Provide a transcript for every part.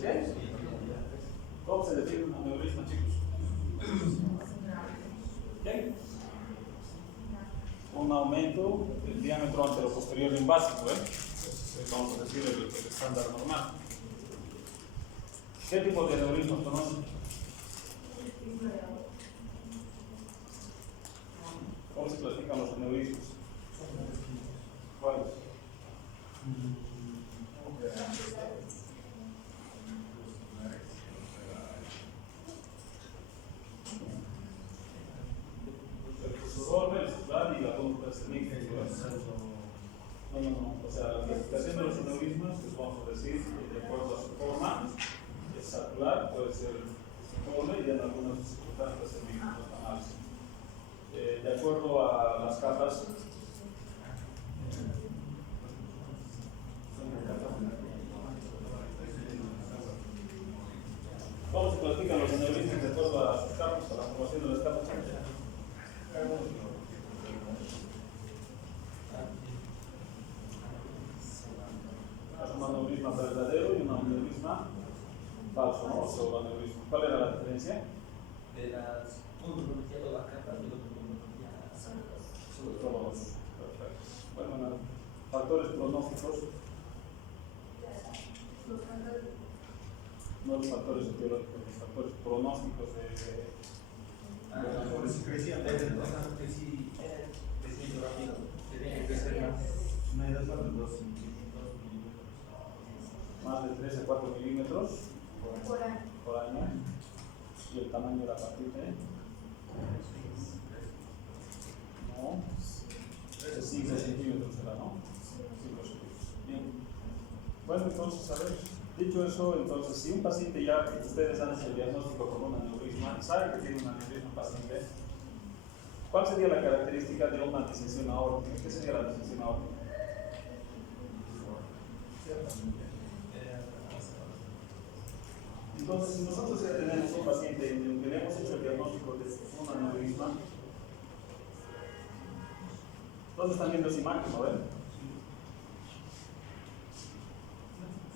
¿Qué? ¿Cómo se define un aneurisma, chicos? ¿Qué? Un aumento del diámetro anteroposterior linfático, vamos a decir el estándar normal. ¿Qué tipo de aneurismas conocen? ¿Cómo se clasifican los aneurismas? ¿Cuáles? No. O sea, la clasificación de los aneurismas, pues vamos a decir, de acuerdo a su forma, es circular, puede ser doble y en algunas circunstancias semicircunstantes. De acuerdo a las capas, ¿cómo se clasifican los aneurismas de acuerdo a las capas, a la formación de las capas? Un aneurisma verdadero y un aneurisma falso, ¿no? O aneurisma. ¿Cuál era la diferencia? De las uno pronunciado la capa y el otro pronunciado Solo dos. Perfecto. Bueno, factores pronósticos. No los factores etiológicos, los factores pronósticos si crecían crecimiento rápido, tenía que crecer más de 3 a 4 milímetros por año. Y el tamaño de la patita, no, 5 centímetros será, ¿no? 5 centímetros. Bien. Bueno, entonces, a ver, dicho eso, entonces, si un paciente ya, ustedes han hecho el diagnóstico con un aneurisma, saben que tiene un aneurisma paciente, ¿cuál sería la característica de una disección aórtica? ¿Qué sería la disección aórtica? Entonces, si nosotros ya tenemos un paciente en el que le hemos hecho el diagnóstico de un aneurisma, ¿dónde están viendo esa imagen? ¿No ven?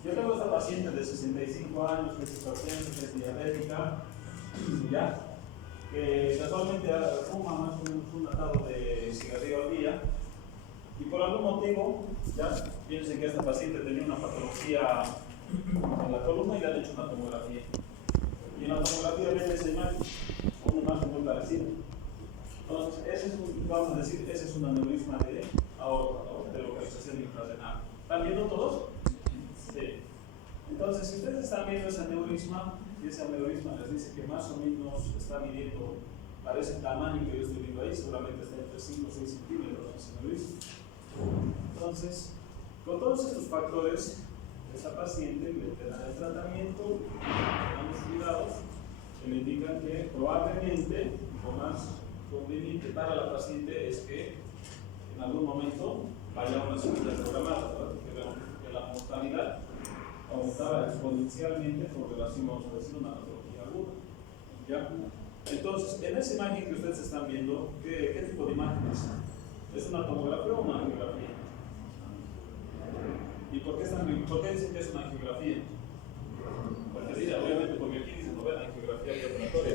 Yo tengo esta paciente de 65 años que es hipertensa, que es diabética, ¿ya? Que casualmente fuma más o menos un atado de cigarrillo al día, y por algún motivo, ya piensen que esta paciente tenía una patología en la columna y le han hecho una tomografía. Y en la tomografía ven esa imagen, una imagen muy parecida. Entonces, vamos a decir, ese es un aneurisma de aorta, de localización infrarenal. ¿Están viendo todos? Sí. Entonces, si ustedes están viendo ese aneurisma, y ese aneurisma les dice que más o menos está midiendo para ese tamaño que yo estoy viendo ahí, seguramente está entre 5 o 6 centímetros ese aneurisma. Entonces, con todos estos factores, esa paciente le dan el tratamiento, le damos cuidados que le indican que probablemente lo más conveniente para la paciente es que en algún momento vaya a una cirugía programada, porque vemos que la mortalidad aumentaba exponencialmente por relación, vamos a decir, una patología aguda. ¿Ya? Entonces, en esa imagen que ustedes están viendo, ¿qué tipo de imagen es? ¿Es una tomografía o una angiografía? ¿Y por qué dicen que es una angiografía? Porque dice, obviamente, porque aquí dice novena angiografía y operatoria.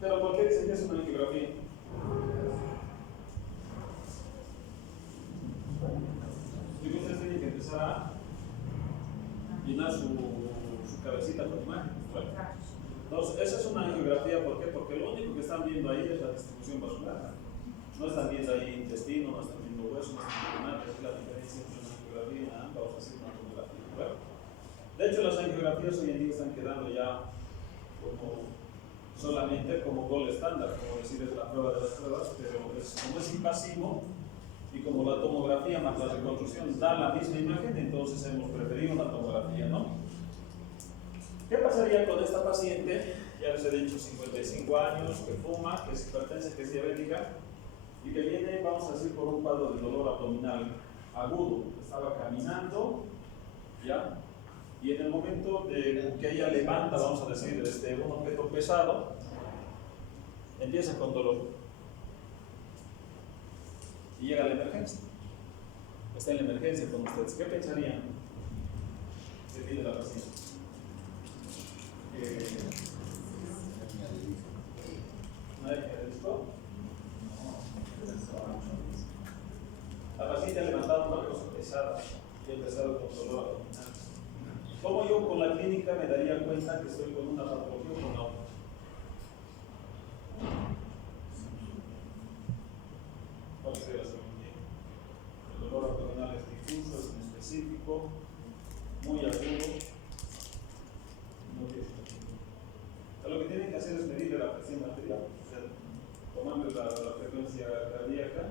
Pero ¿por qué dicen que es una angiografía? Y ustedes tienen que empezar a llenar su cabecita con imagen. Bueno, entonces, esa es una angiografía, ¿por qué? Porque lo único que están viendo ahí es la distribución vascular. No están viendo ahí intestino, no están viendo hueso, no están viendo nada, es la diferencia entre una angiografía, vamos a decir una tomografía. Bueno, de hecho, las angiografías hoy en día están quedando ya solamente como gol estándar, como decir, es la prueba de las pruebas, pero como es invasivo y como la tomografía más la reconstrucción da la misma imagen, entonces hemos preferido la tomografía, ¿no? ¿Qué pasaría con esta paciente? Ya les he dicho, 55 años, que fuma, que es hipertensa, que es diabética, y que viene, vamos a decir, por un cuadro de dolor abdominal agudo. Estaba caminando, ¿ya? Y en el momento de que ella levanta, vamos a decir, un objeto pesado, empieza con dolor. Y llega la emergencia. está en la emergencia con ustedes, ¿qué pensarían que tiene la paciente? ¿Una hernia de disco? La paciente ha levantado una cosa pesada y ha empezado con dolor abdominal. ¿Cómo yo con la clínica me daría cuenta que estoy con una patología o con la otra? ¿Cuál sería la segunda? El dolor abdominal es difuso, es inespecífico, muy agudo. No tiene sentido. Lo que tienen que hacer es medir la presión arterial, o sea, tomando la frecuencia cardíaca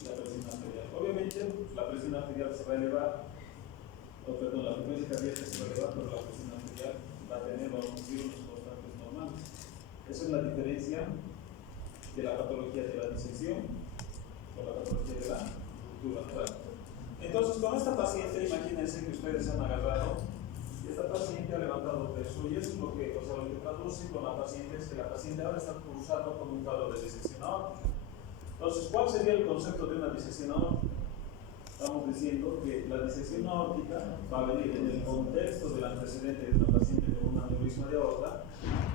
y la presión arterial. Obviamente la presión arterial se va a elevar, la frecuencia cardíaca se va a elevar, pero la presión arterial va a tener, vamos a decir, unos constantes normales. Esa es la diferencia de la patología de la disección con la patología de la ruptura, ¿verdad? Entonces, con esta paciente, imagínense que ustedes han agarrado y esta paciente ha levantado peso, y eso es lo que traduce con la paciente es que la paciente ahora está cursando con un cuadro de disección aórtica. Entonces, ¿cuál sería el concepto de una disección aórtica? Estamos diciendo que la disección aórtica va a venir en el contexto del antecedente de una paciente con un aneurisma de aorta,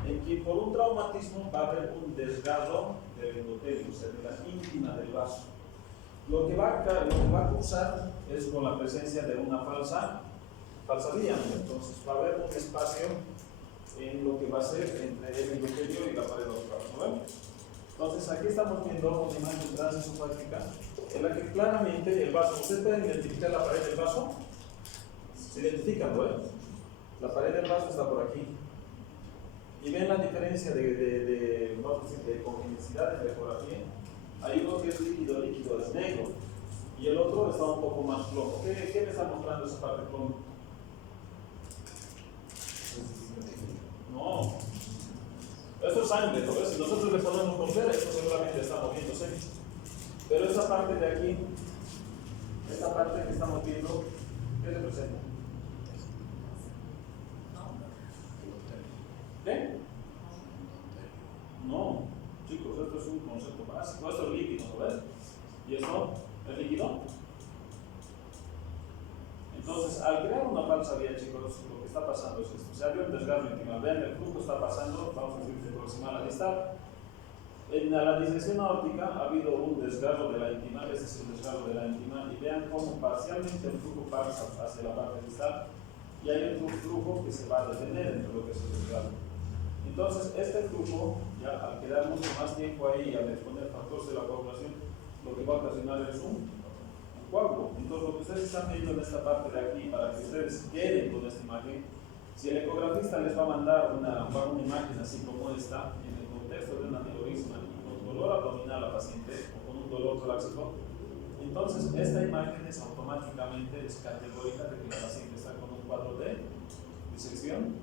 en que por un traumatismo va a haber un desgarro del endotelio, o sea, de la íntima del vaso. Lo que va a cursar es con la presencia de una falsa vía, entonces va a haber un espacio en lo que va a ser entre el endotelio y la pared vascular, ¿no? Entonces aquí estamos viendo una imagen transesofágica en la que claramente el vaso, ¿ustedes pueden identificar la pared del vaso? Se identifican, ¿no? La pared del vaso está por aquí. Y ven la diferencia de congeniciedad de la ecografía. Hay uno que es líquido, es negro, y el otro está un poco más flojo. ¿Qué me está mostrando esa parte con? No. Esto es sangre, ¿no ves? Si nosotros le podemos conocer, esto seguramente está moviéndose. Pero esa parte de aquí, esta parte que estamos viendo, ¿qué representa? ¿Qué? No, chicos, esto es un concepto básico. Esto es líquido, ¿no ves? ¿Y esto es líquido? Entonces, al crear una falsa vía, chicos, lo que está pasando es esto. Se abre un desgarro intimal. Vean, el flujo está pasando, vamos a decir, de proximal a distal. En la disección aórtica ha habido un desgarro de la intimal, este es el desgarro de la intimal, y vean cómo parcialmente el flujo pasa hacia la parte distal y hay otro flujo que se va a detener entre lo que es el desgarro. Entonces, este flujo, ya al quedar mucho más tiempo ahí y al exponer factores de la coagulación, lo que va a ocasionar es un coágulo. Entonces, lo que ustedes están viendo en esta parte de aquí, para que ustedes queden con esta imagen, si el ecografista les va a mandar una imagen así como esta, en el contexto de un aneurisma y con dolor abdominal a la paciente o con un dolor torácico, entonces esta imagen es automáticamente categórica de que la paciente está con un cuadro de disección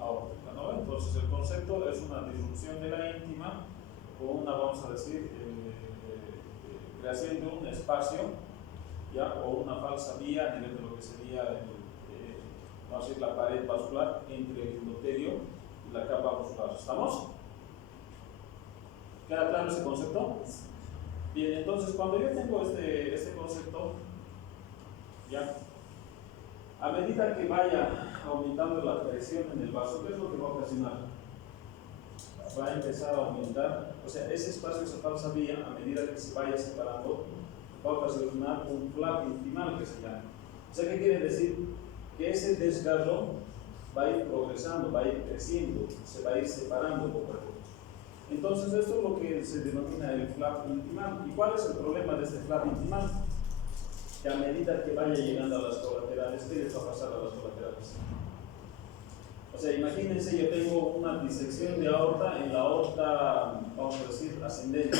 aórtica, ¿no? Entonces el concepto es una disrupción de la íntima o una, vamos a decir, creación de un espacio, ¿ya? O una falsa vía a nivel de lo que sería vamos a decir, la pared vascular entre el endotelio y la capa vascular. ¿Estamos? ¿Queda claro ese concepto? Bien, entonces cuando yo tengo este concepto, ya, a medida que vaya aumentando la presión en el vaso, ¿qué es lo que va a ocasionar? Va a empezar a aumentar, o sea, ese espacio, esa falsa vía, a medida que se vaya separando, va a ocasionar un flap intimal que se llama. O sea, ¿qué quiere decir? Que ese desgarro va a ir progresando, va a ir creciendo, se va a ir separando poco a poco. Entonces, esto es lo que se denomina el flap intimal. ¿Y cuál es el problema de este flap intimal? Que a medida que vaya llegando a las colaterales, ¿qué les va a pasar a las colaterales? O sea, imagínense, yo tengo una disección de aorta en la aorta, vamos a decir, ascendente.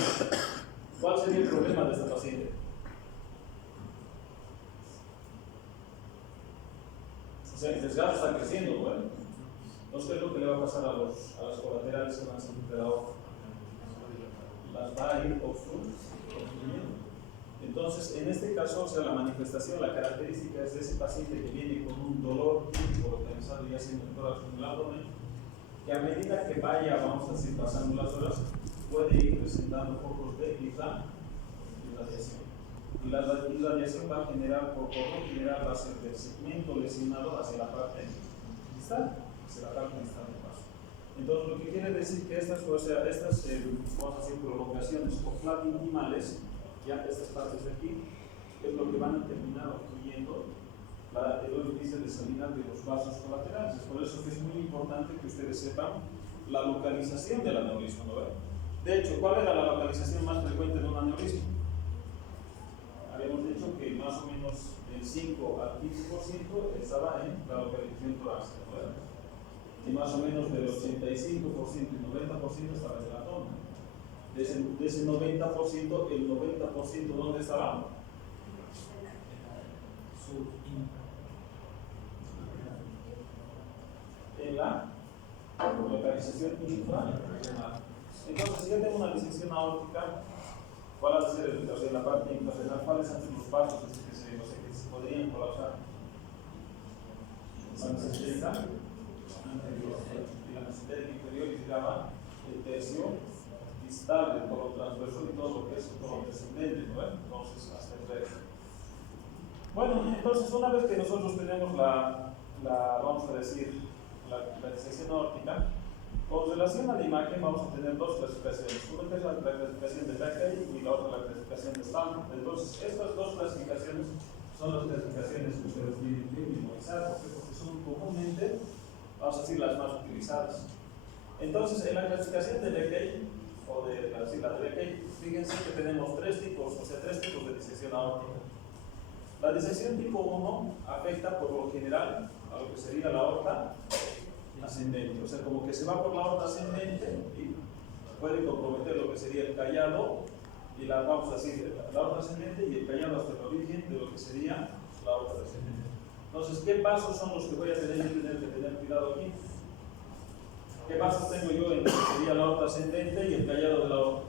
¿Cuál sería el problema de esta paciente? O sea, el desgarro está creciendo, ¿bueno? Entonces, ¿qué es lo que le va a pasar a las colaterales que van a salir de la aorta? Las va a ir obstruyendo. Entonces, en este caso, o sea, la manifestación, la característica es de ese paciente que viene con un dolor típico localizado ya sea en el tórax o en el abdomen, que a medida que vaya, vamos a decir, pasando las horas, puede ir presentando focos de irradiación. y la radiación va a generar, por lo general, va a ser del segmento lesionado hacia la parte distal, hacia la parte distal del vaso. Entonces, lo que quiere decir que estas vamos a decir, prolongaciones o platinimales, ya estas partes de aquí, es lo que van a terminar obstruyendo el orificio de salida de los vasos colaterales. Por eso que es muy importante que ustedes sepan la localización del aneurisma, ¿no? De hecho, ¿cuál era la localización más frecuente de un aneurisma? Habíamos dicho que más o menos del 5 al 15% estaba en la localización torácica, ¿no? Y más o menos del 85% y 90% estaba en el abdomen. De ese 90%, el 90% ¿dónde estaba? En la localización infrarenal. Entonces, si yo tengo una disección aórtica, ¿cuál va a ser la parte infrarenal? ¿Cuáles son los pasos que se podrían colapsar? La mesentérica anterior y la mesentérica inferior y giraba el tercio distal del colon transversal y todo lo que es el colon descendente, ¿no? Entonces, hasta el resto. Bueno, entonces, una vez que nosotros tenemos vamos a decir, la disección aórtica, con relación a la imagen vamos a tener dos clasificaciones. Una es la clasificación de Bechdel y la otra la clasificación de Stanford. Entonces, estas dos clasificaciones son las clasificaciones que ustedes tienen que memorizar porque son comúnmente, vamos a decir, las más utilizadas. Entonces, en la clasificación de Bechdel, o de la de Bechdel, fíjense que tenemos tres tipos de disección aórtica. La disección tipo 1 afecta por lo general a lo que sería la aorta ascendente, o sea, como que se va por la aorta ascendente y puede comprometer lo que sería el callado y vamos a decir, la aorta ascendente y el callado hasta el origen de lo que sería la aorta descendente. Entonces, ¿qué pasos son los que voy a tener que tener cuidado aquí? ¿Qué pasos tengo yo en lo que sería la aorta ascendente y el callado de la aorta?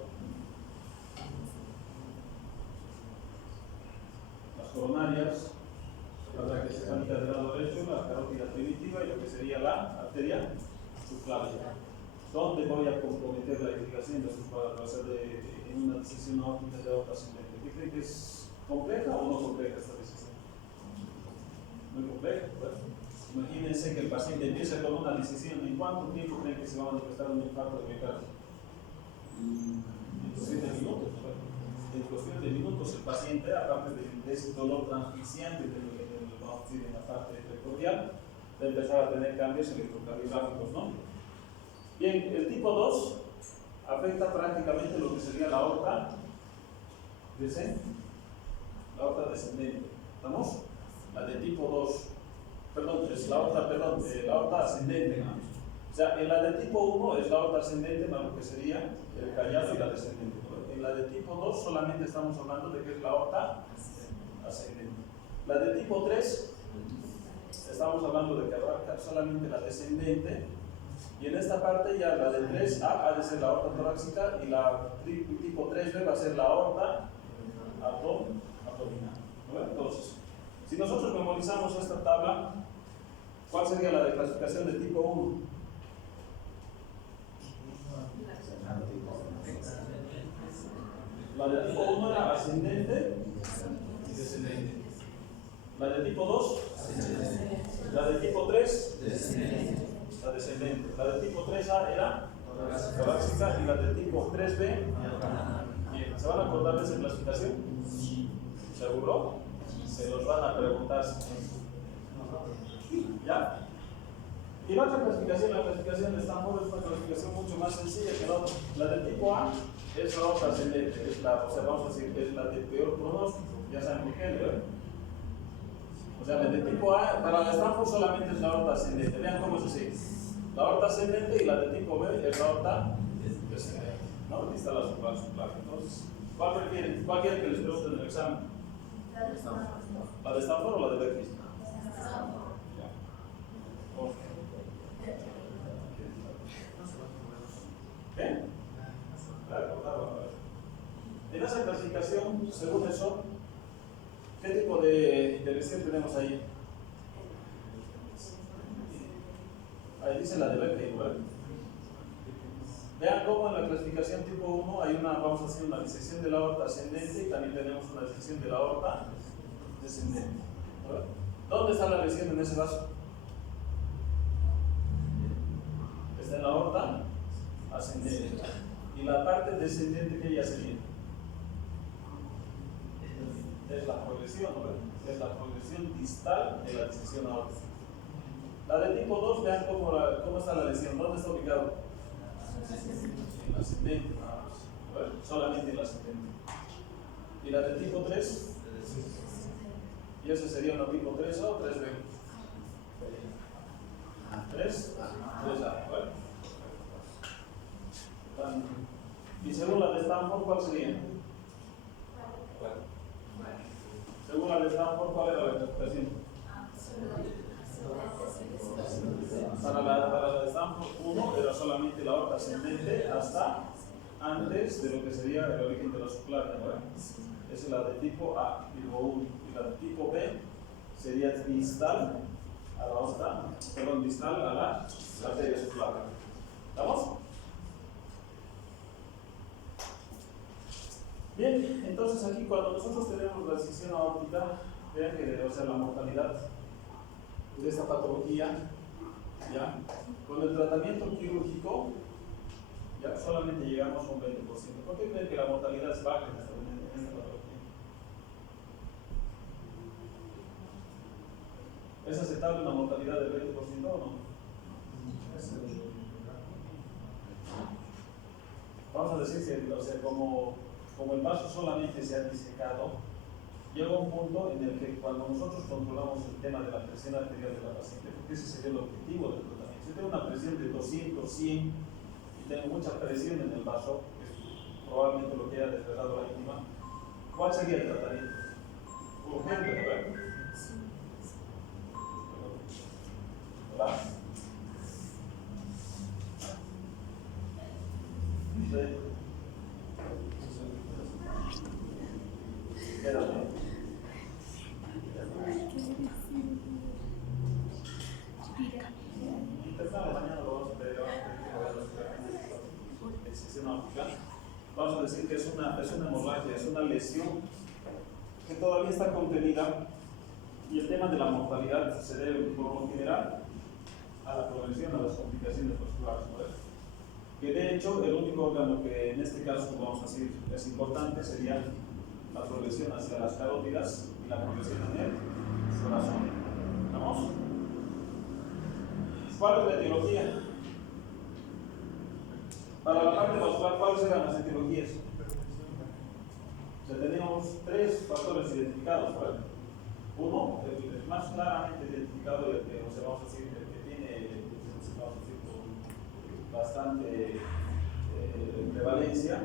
Las coronarias, la braquia cefálica del lado derecho, la carótida primitiva y lo que sería la arteria subclavia. ¿Dónde voy a comprometer la irrigación de sus cuadros en una disección aórtica de aorta ascendente? ¿Qué creen que es compleja o no compleja esta disección? Muy compleja, ¿verdad? Imagínense que el paciente empieza con una disección. ¿En cuánto tiempo creen que se va a manifestar un infarto de miocardio? En cuestión de minutos, ¿verdad? En cuestión de minutos el paciente, aparte de ese dolor transficiante en la parte precordial, va a empezar a tener cambios electrocardiográficos, ¿no? Bien, el tipo 2 afecta prácticamente lo que sería la aorta descendente. ¿Estamos? La de tipo 2, es la aorta ascendente, ¿no? O sea, en la de tipo 1 es la aorta ascendente más lo que sería el callado y la descendente. En la de tipo 2 solamente estamos hablando de que es la aorta ascendente. La de tipo 3 estamos hablando de que abarca solamente la descendente y en esta parte ya la de 3A ha de ser la aorta torácica y la tipo 3B va a ser la aorta abdominal. Entonces, si nosotros memorizamos esta tabla, ¿cuál sería la de clasificación de tipo 1? La de tipo 1 era ascendente y descendente. La de tipo 2, la de tipo 3, la descendente. La de tipo 3A era torácica y la de tipo 3B. Bien, ¿se van a acordar de esa clasificación? ¿Seguro? Se los van a preguntar. ¿Ya? Y la otra clasificación, la clasificación de Stanford es una clasificación mucho más sencilla que la otra. La de tipo A es la aorta ascendente, vamos a decir que es la de peor pronóstico, ya saben por qué, ¿verdad? O sea, la de tipo A, para la Stanford solamente es la aorta ascendente. Vean cómo es así. La aorta ascendente y la de tipo B es la aorta descendente. ¿No? Aquí está la subclavia. Entonces, ¿cuál quieren que les pregunten en el examen? ¿La de Stanford o la de Bechdel? ¿Qué? Claro. En esa clasificación, según eso, ¿qué tipo de lesión tenemos ahí? Ahí dice la de Bechdel, ¿verdad? Vean cómo en la clasificación tipo 1 hay vamos a hacer una disección de la aorta ascendente y también tenemos una disección de la aorta descendente. ¿Dónde está la lesión en ese vaso? Está en la aorta ascendente. Y la parte descendente que ya sería es la progresión, ¿no? Es la progresión distal de la disección aórtica. La de tipo 2, vean cómo está la lesión. ¿Dónde está ubicado? En la ascendente, nada más. Solamente en la ascendente. ¿Y la de tipo 3? Y ese sería una tipo 3 o 3B. 3A. Y según la de Stanford, ¿cuál sería? Según la de Stanford, ¿cuál era la clasificación? Para la de Stanford 1 era solamente la aorta ascendente hasta antes de lo que sería el origen de la subclavia, ¿verdad? Esa es la de tipo A, tipo 1. Y la de tipo B sería distal a la aorta, distal a la arteria subclavia. ¿Estamos? Bien, entonces aquí cuando nosotros tenemos la disección aórtica, vean que la mortalidad de esta patología, ¿ya? Con el tratamiento quirúrgico, ya solamente llegamos a un 20%. ¿Por qué creen que la mortalidad es baja en esta patología? ¿Es aceptable una mortalidad del 20% o no? Vamos a decir que, como el vaso solamente se ha disecado, llega un punto en el que cuando nosotros controlamos el tema de la presión arterial de la paciente, porque ese sería el objetivo del tratamiento, si tengo una presión de 200, 100 y tengo mucha presión en el vaso, que es probablemente lo que haya declarado la íntima, ¿cuál sería el tratamiento? Urgente, ¿verdad? ¿Hola? Sí. Quédate. Vamos a decir que es una hemorragia, es una lesión que todavía está contenida, y el tema de la mortalidad se debe por lo general a la progresión, a las complicaciones vasculares, ¿no? Que de hecho el único órgano que en este caso vamos a decir es importante sería la progresión hacia las carótidas y la progresión en el corazón. ¿Vamos? ¿Cuál es la etiología? Para la parte vascular, ¿cuáles eran las etiologías? O sea, teníamos 3 factores identificados, ¿vale? Uno, el más claramente identificado, el que, vamos a decir, el que tiene, vamos a decir, bastante prevalencia,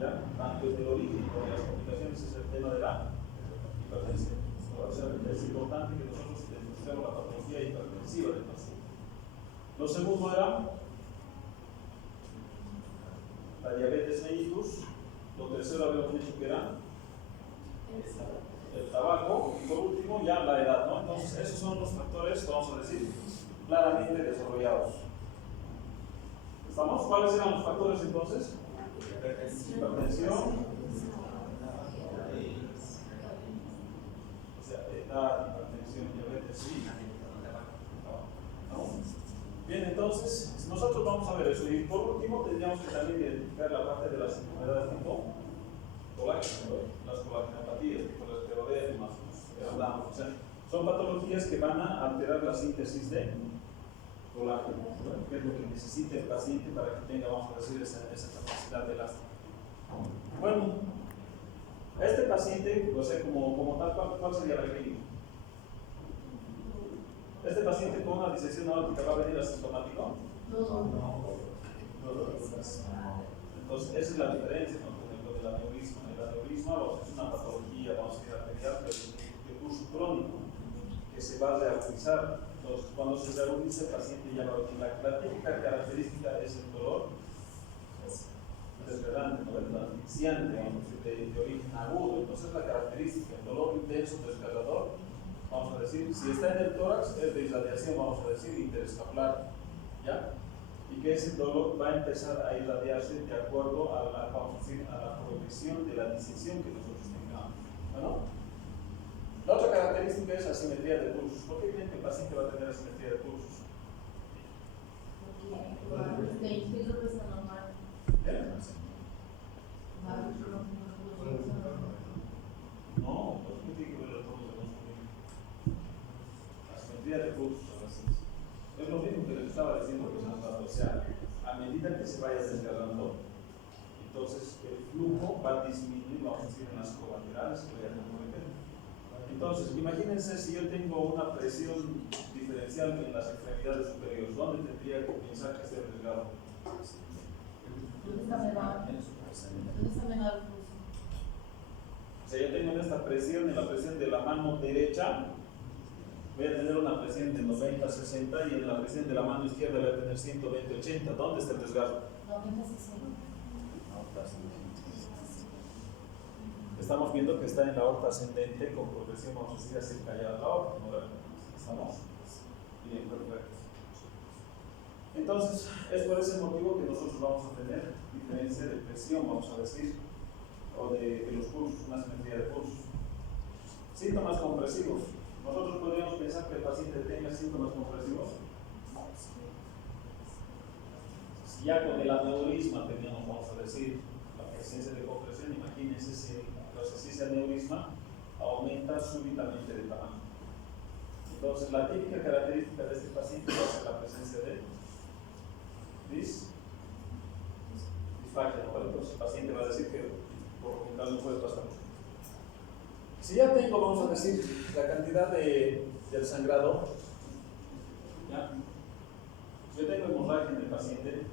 ¿ya? Tanto desde el origen como de las complicaciones, es el tema de la hipertensión. O sea, es importante que nosotros identifiquemos la patología hipertensiva del paciente. Lo segundo era la diabetes mellitus. Lo tercero habíamos dicho que era el tabaco, y por último ya la edad, ¿no? Entonces esos son los factores, vamos a decir, claramente desarrollados. ¿Estamos? ¿Cuáles eran los factores entonces? Hipertensión, o sea, edad, hipertensión, diabetes, sí. ¿No? Bien, entonces nosotros vamos a ver eso, y por último tendríamos que también identificar la parte de las enfermedades tipo colágeno, las colagenopatías, tipo las esclerodermas, o sea, son patologías que van a alterar la síntesis de colágeno, ¿no? Que es lo que necesita el paciente para que tenga, vamos a decir, esa capacidad de elástico. Bueno, a este paciente, o sea, como tal, ¿cuál sería la clínica? ¿Este paciente con una disección aórtica va a venir asintomático? No. Entonces, esa es la diferencia, ¿no? Con lo del aneurisma. El aneurisma es una patología, vamos a decir, arterial de curso crónico, que se va a reagudizar. Entonces, cuando se reagudiza, el paciente ya va a venir. La típica característica es el dolor desgarrante, ¿no? El asfixiante, vamos a decir, de origen agudo. Entonces, la característica, el dolor intenso, desgarrador, vamos a decir, si está en el tórax, es de irradiación, vamos a decir, interescapular, ¿ya? y que ese dolor va a empezar a irradiarse de acuerdo a la progresión de la disección que nosotros tengamos. ¿No? La otra característica es la simetría de pulsos. ¿Por qué creen que el paciente va a tener asimetría de pulsos? No, ¿por qué tiene que ver el tono de los movimientos? La simetría de pulsos a veces. Es lo mismo que les estaba diciendo que o sea, a medida que se vaya desgarrando, entonces el flujo va a disminuir, vamos a decir, en las colaterales que voy a comprometer. Entonces, imagínense si yo tengo una presión diferencial en las extremidades superiores, ¿dónde tendría que pensar que esté arriesgado? ¿Dónde está menor el pulso? O sea, yo tengo esta presión, en la presión de la mano derecha, voy a tener una presión de 90-60 y en la presión de la mano izquierda voy a tener 120-80. ¿Dónde está el desgarro? 90-60. Estamos viendo que está en la aorta ascendente con progresión, vamos a decir, acerca ya de la aorta, ¿no? ¿Estamos? Bien, perfecto. Entonces, es por ese motivo que nosotros vamos a tener diferencia de presión, vamos a decir, o de los pulsos, una simetría de pulsos. Síntomas compresivos. Nosotros podríamos pensar que el paciente tenga síntomas compresivos. Si ya con el aneurisma teníamos, vamos a decir, la presencia de compresión, imagínense si ese aneurisma aumenta súbitamente de tamaño. Entonces, la típica característica de este paciente va a ser la presencia de disfagia, ¿no? Entonces, el paciente va a decir que por lo general no puede pasar. Si ya tengo, vamos a decir, la cantidad del sangrado, ¿ya? Yo tengo hemorragia en el paciente,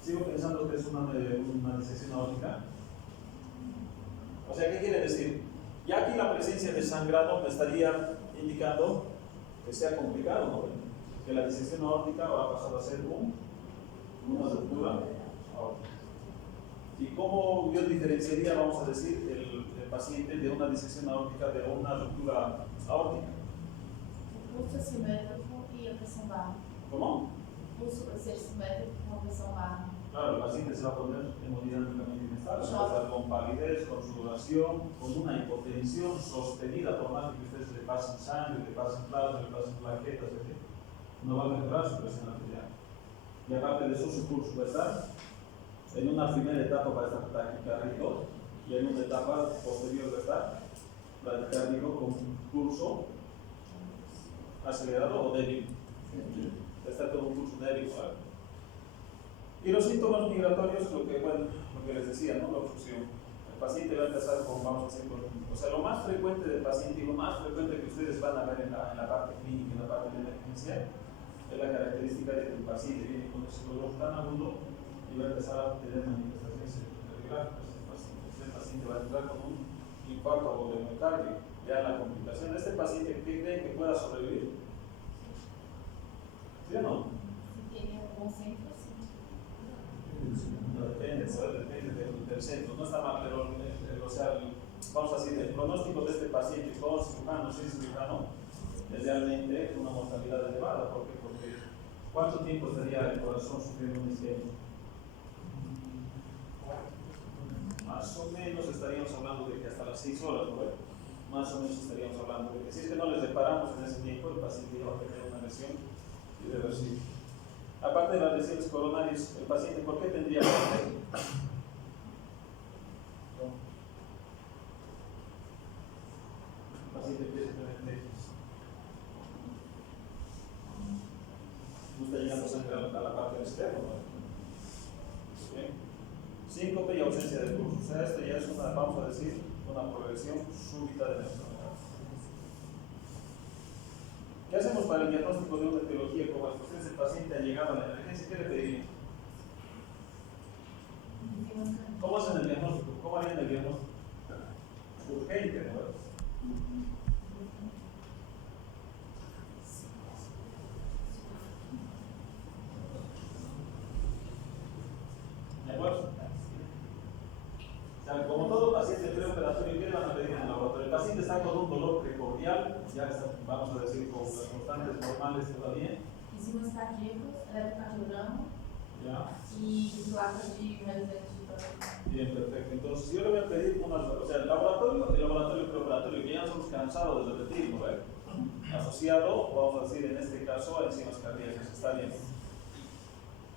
sigo pensando que es una disección aórtica. O sea, ¿qué quiere decir? Ya aquí la presencia de sangrado me estaría indicando que sea complicado, ¿no? Que la disección aórtica va a pasar a ser una ruptura aórtica. ¿Y cómo yo diferenciaría, vamos a decir, el paciente de una disección aórtica de una ruptura aórtica? O pulso simétrico y a presión baja. ¿Cómo? O pulso vai ser simétrico com a pressão baja. Claro, el paciente se va a poner hemodinámicamente inestable, va a estar con palidez, con sudoración, con una hipotensión sostenida, por más que ustedes le pasen sangre, le pasen plasma, le pasen plaquetas, etc. No va a mejorar su presión arterial. Y aparte de eso, su pulso va a estar, en una primera etapa va a estar taquicárdico y en una etapa posterior va a estar taquicárdico con pulso acelerado o débil. Va a estar con un pulso débil, ¿vale? Y los síntomas migratorios, lo que les decía, ¿no? La obstrucción. El paciente va a empezar con, vamos a decir, o sea, lo más frecuente del paciente y lo más frecuente que ustedes van a ver en la parte clínica, en la parte de emergencia, es la característica de que el paciente viene con ese dolor tan agudo y va a empezar a tener manifestaciones irregulares. El paciente va a entrar con un infarto o de miocardio, ya la complicación. ¿Este paciente qué creen que pueda sobrevivir? ¿Sí o no? Si tiene un bom centro, sí. Depende del centro, no está mal, pero o sea, vamos a decir, el pronóstico de este paciente con cirujano, sin cirujano, es realmente una mortalidad elevada. ¿Por qué? Porque ¿cuánto tiempo estaría el corazón sufriendo un isquemia? Más o menos estaríamos hablando de que hasta las 6 horas, ¿no? Más o menos estaríamos hablando de que si es que no les reparamos en ese tiempo, el paciente va a tener una lesión irreversible. Aparte de las lesiones coronarias, el paciente, ¿por qué tendría que tener? El paciente empieza a tener lesiones. No está llegando sangre a la parte del externo, ¿no? ¿Okay? Síncope y ausencia de pulso. O sea, esto ya es una, vamos a decir, una progresión súbita de la enfermedad. ¿Qué hacemos para el diagnóstico de una etiología como esta? Ustedes, el paciente ha llegado a la emergencia, ¿qué le pedirían? ¿Cómo hacen el diagnóstico? ¿Cómo harían el diagnóstico? Urgente, ¿no? ¿De acuerdo? O sea, como todo paciente preoperatorio, ¿qué le van a pedir en el laboratorio? El paciente está con un dolor precordial, ya está, vamos a decir, con las constantes normales todavía. Enzimas cardíacos, electrocardiograma. ¿Ya? Y placas de residência também. Bien, perfecto. Entonces yo le voy a pedir o sea, el laboratorio preparatorio, que ya nos hemos cansado de repetirlo, ¿ver? Asociado, vamos a decir en este caso, a enzimas cardíacas, está bien.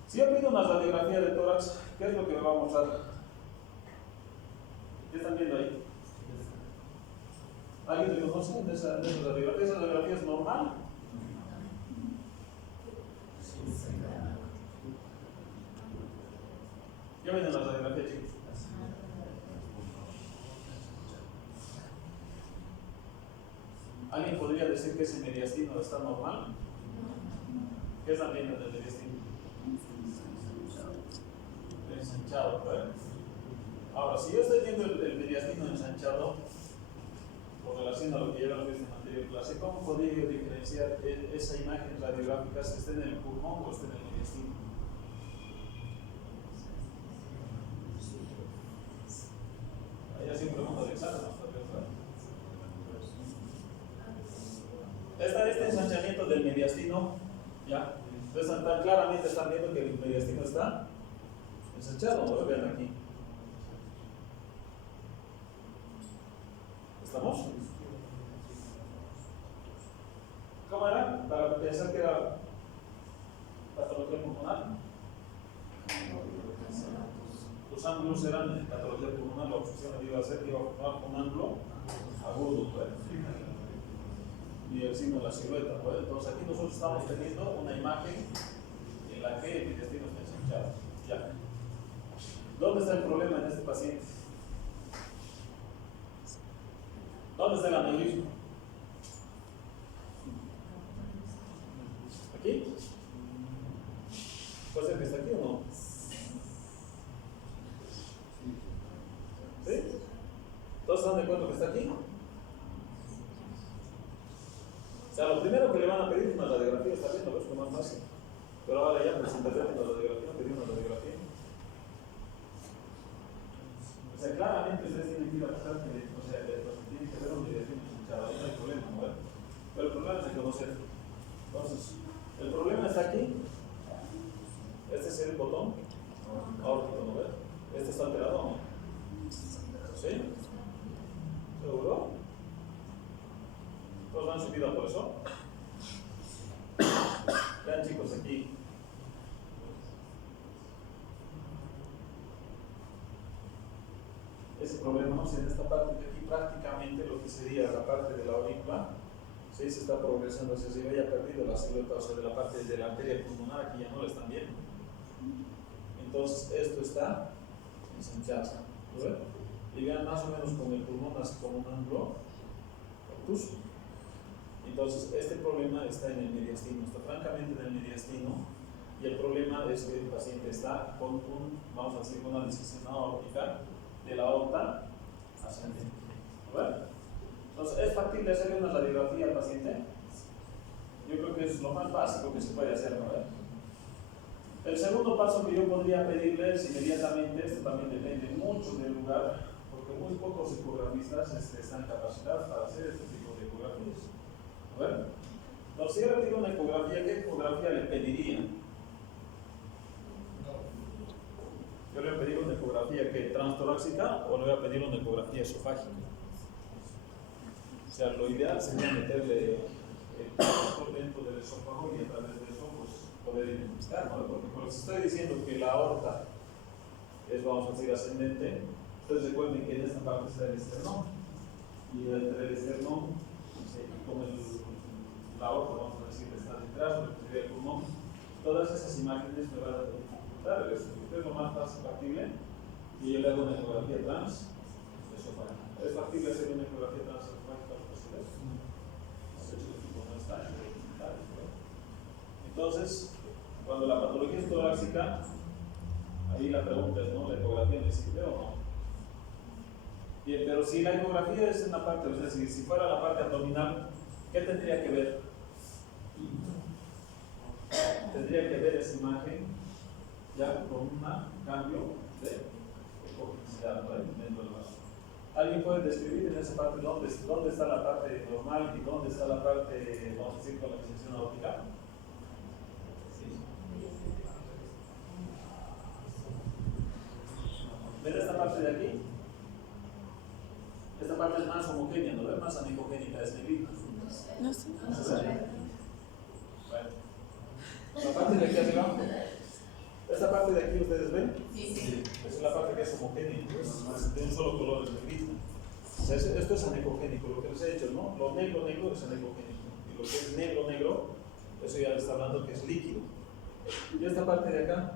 Si yo pido una radiografía de tórax, ¿qué es lo que me va a mostrar? ¿Qué están viendo ahí? ¿Alguien reconoce de esa radiografía? ¿Esa radiografía es normal? Ya ven en la radiografía, chicos. ¿Alguien podría decir que ese mediastino está normal? ¿Qué están viendo del mediastino? Ensanchado, ¿verdad? Ahora, si yo estoy viendo el mediastino ensanchado, por relación a lo que ya hemos visto en la anterior clase, ¿cómo podría yo diferenciar esa imagen radiográfica si está en el pulmón o está en el mediastino? Ahí así pregunta de examen, ¿no? Este ensanchamiento del mediastino, ¿ya? Entonces, claramente están viendo que el mediastino está ensanchado, ¿no? Vean aquí. ¿Estamos? ¿Cómo era? Para pensar que era patología pulmonar. Los ángulos eran en patología pulmonar, la obstrucción iba a ser que iba a formar un ángulo agudo, ¿pues? Y el signo de la silueta, ¿pues? Entonces aquí nosotros estamos teniendo una imagen en la que el intestino está ensanchado. Ya. ¿Dónde está el problema en este paciente? ¿Dónde está el aneurisma? ¿Aquí? ¿Puede ser que está aquí o no? ¿Sí? ¿Todos se dan de cuenta que está aquí? O sea, lo primero que le van a pedir es una radiografía, está bien, lo ves como más fácil. Pero ahora ya pues interpreten la radiografía, pedir una radiografía. O sea, claramente ustedes tienen que ir a buscar que, o sea, tienen que ver un mediastino ensanchado, ahí no hay problema, ¿no? Pero el problema es de conocer. Entonces, el problema está aquí. Este es el botón aórtico, ¿no ves? ¿Este está alterado o no? ¿Sí? ¿Seguro? ¿Todos han subido por eso? Vean, chicos, aquí. Ese problema, ¿no? En esta parte de aquí, prácticamente lo que sería la parte de la aurícula, ¿sí? Se está progresando hacia arriba, ya ha perdido la silueta, o sea, de la parte de la arteria pulmonar, aquí ya no la están viendo. Entonces, esto está ensanchado, ¿lo ven? Y vean más o menos con el pulmón así como un ángulo obtuso. Entonces, este problema está en el mediastino, está francamente en el mediastino, y el problema es que el paciente está con vamos a decir, una disección aórtica de la aorta ascendente. ¿Verdad? Entonces, ¿es factible hacerle una radiografía al paciente? Yo creo que es lo más básico que se puede hacer, ¿verdad? El segundo paso que yo podría pedirles inmediatamente, esto también depende mucho del lugar, porque muy pocos ecografistas están capacitados para hacer este tipo de ecografías. ¿Verdad? Entonces, si yo le pido una ecografía, ¿qué ecografía le pediría? Yo le voy a pedir una ecografía que transtorácica o le voy a pedir una ecografía esofágica. O sea, lo ideal sería meterle el por dentro del esófago y a través de eso pues, poder identificar, ¿no? Porque si estoy diciendo que la aorta es, vamos a decir, ascendente, ustedes recuerden que en esta parte está el esternón. Y entre el esternón, como la aorta, vamos a decir, está detrás, lo que sería el pulmón, todas esas imágenes me van a dificultar. Es lo más fácil factible y yo le hago una ecografía trans esofágica. ¿Es factible hacer una ecografía trans esofágica a los pacientes? Entonces, cuando la patología es torácica, ahí la pregunta es, ¿no? ¿La ecografía me sirve o no? Bien, pero si la ecografía es en la parte, o sea, si fuera la parte abdominal, ¿qué tendría que ver? Tendría que ver esa imagen ya con un cambio de economicidad dentro del vaso. ¿Alguien puede describir en esa parte dónde está la parte normal y dónde está la parte, vamos a decir, con la disección aórtica? parte de aquí, esta parte es más homogénea, ¿no ves? Más anicogénica, es negrita. No sé. Bueno, la parte de aquí arriba, esta parte de aquí, ¿ustedes ven? Sí. Es la parte que es homogénea, es de un solo color, es negrita. O sea, esto es anecogénico, lo que les he dicho, ¿no? Lo negro es anecogénico. Y lo que es negro, eso ya le está hablando que es líquido. Y esta parte de acá,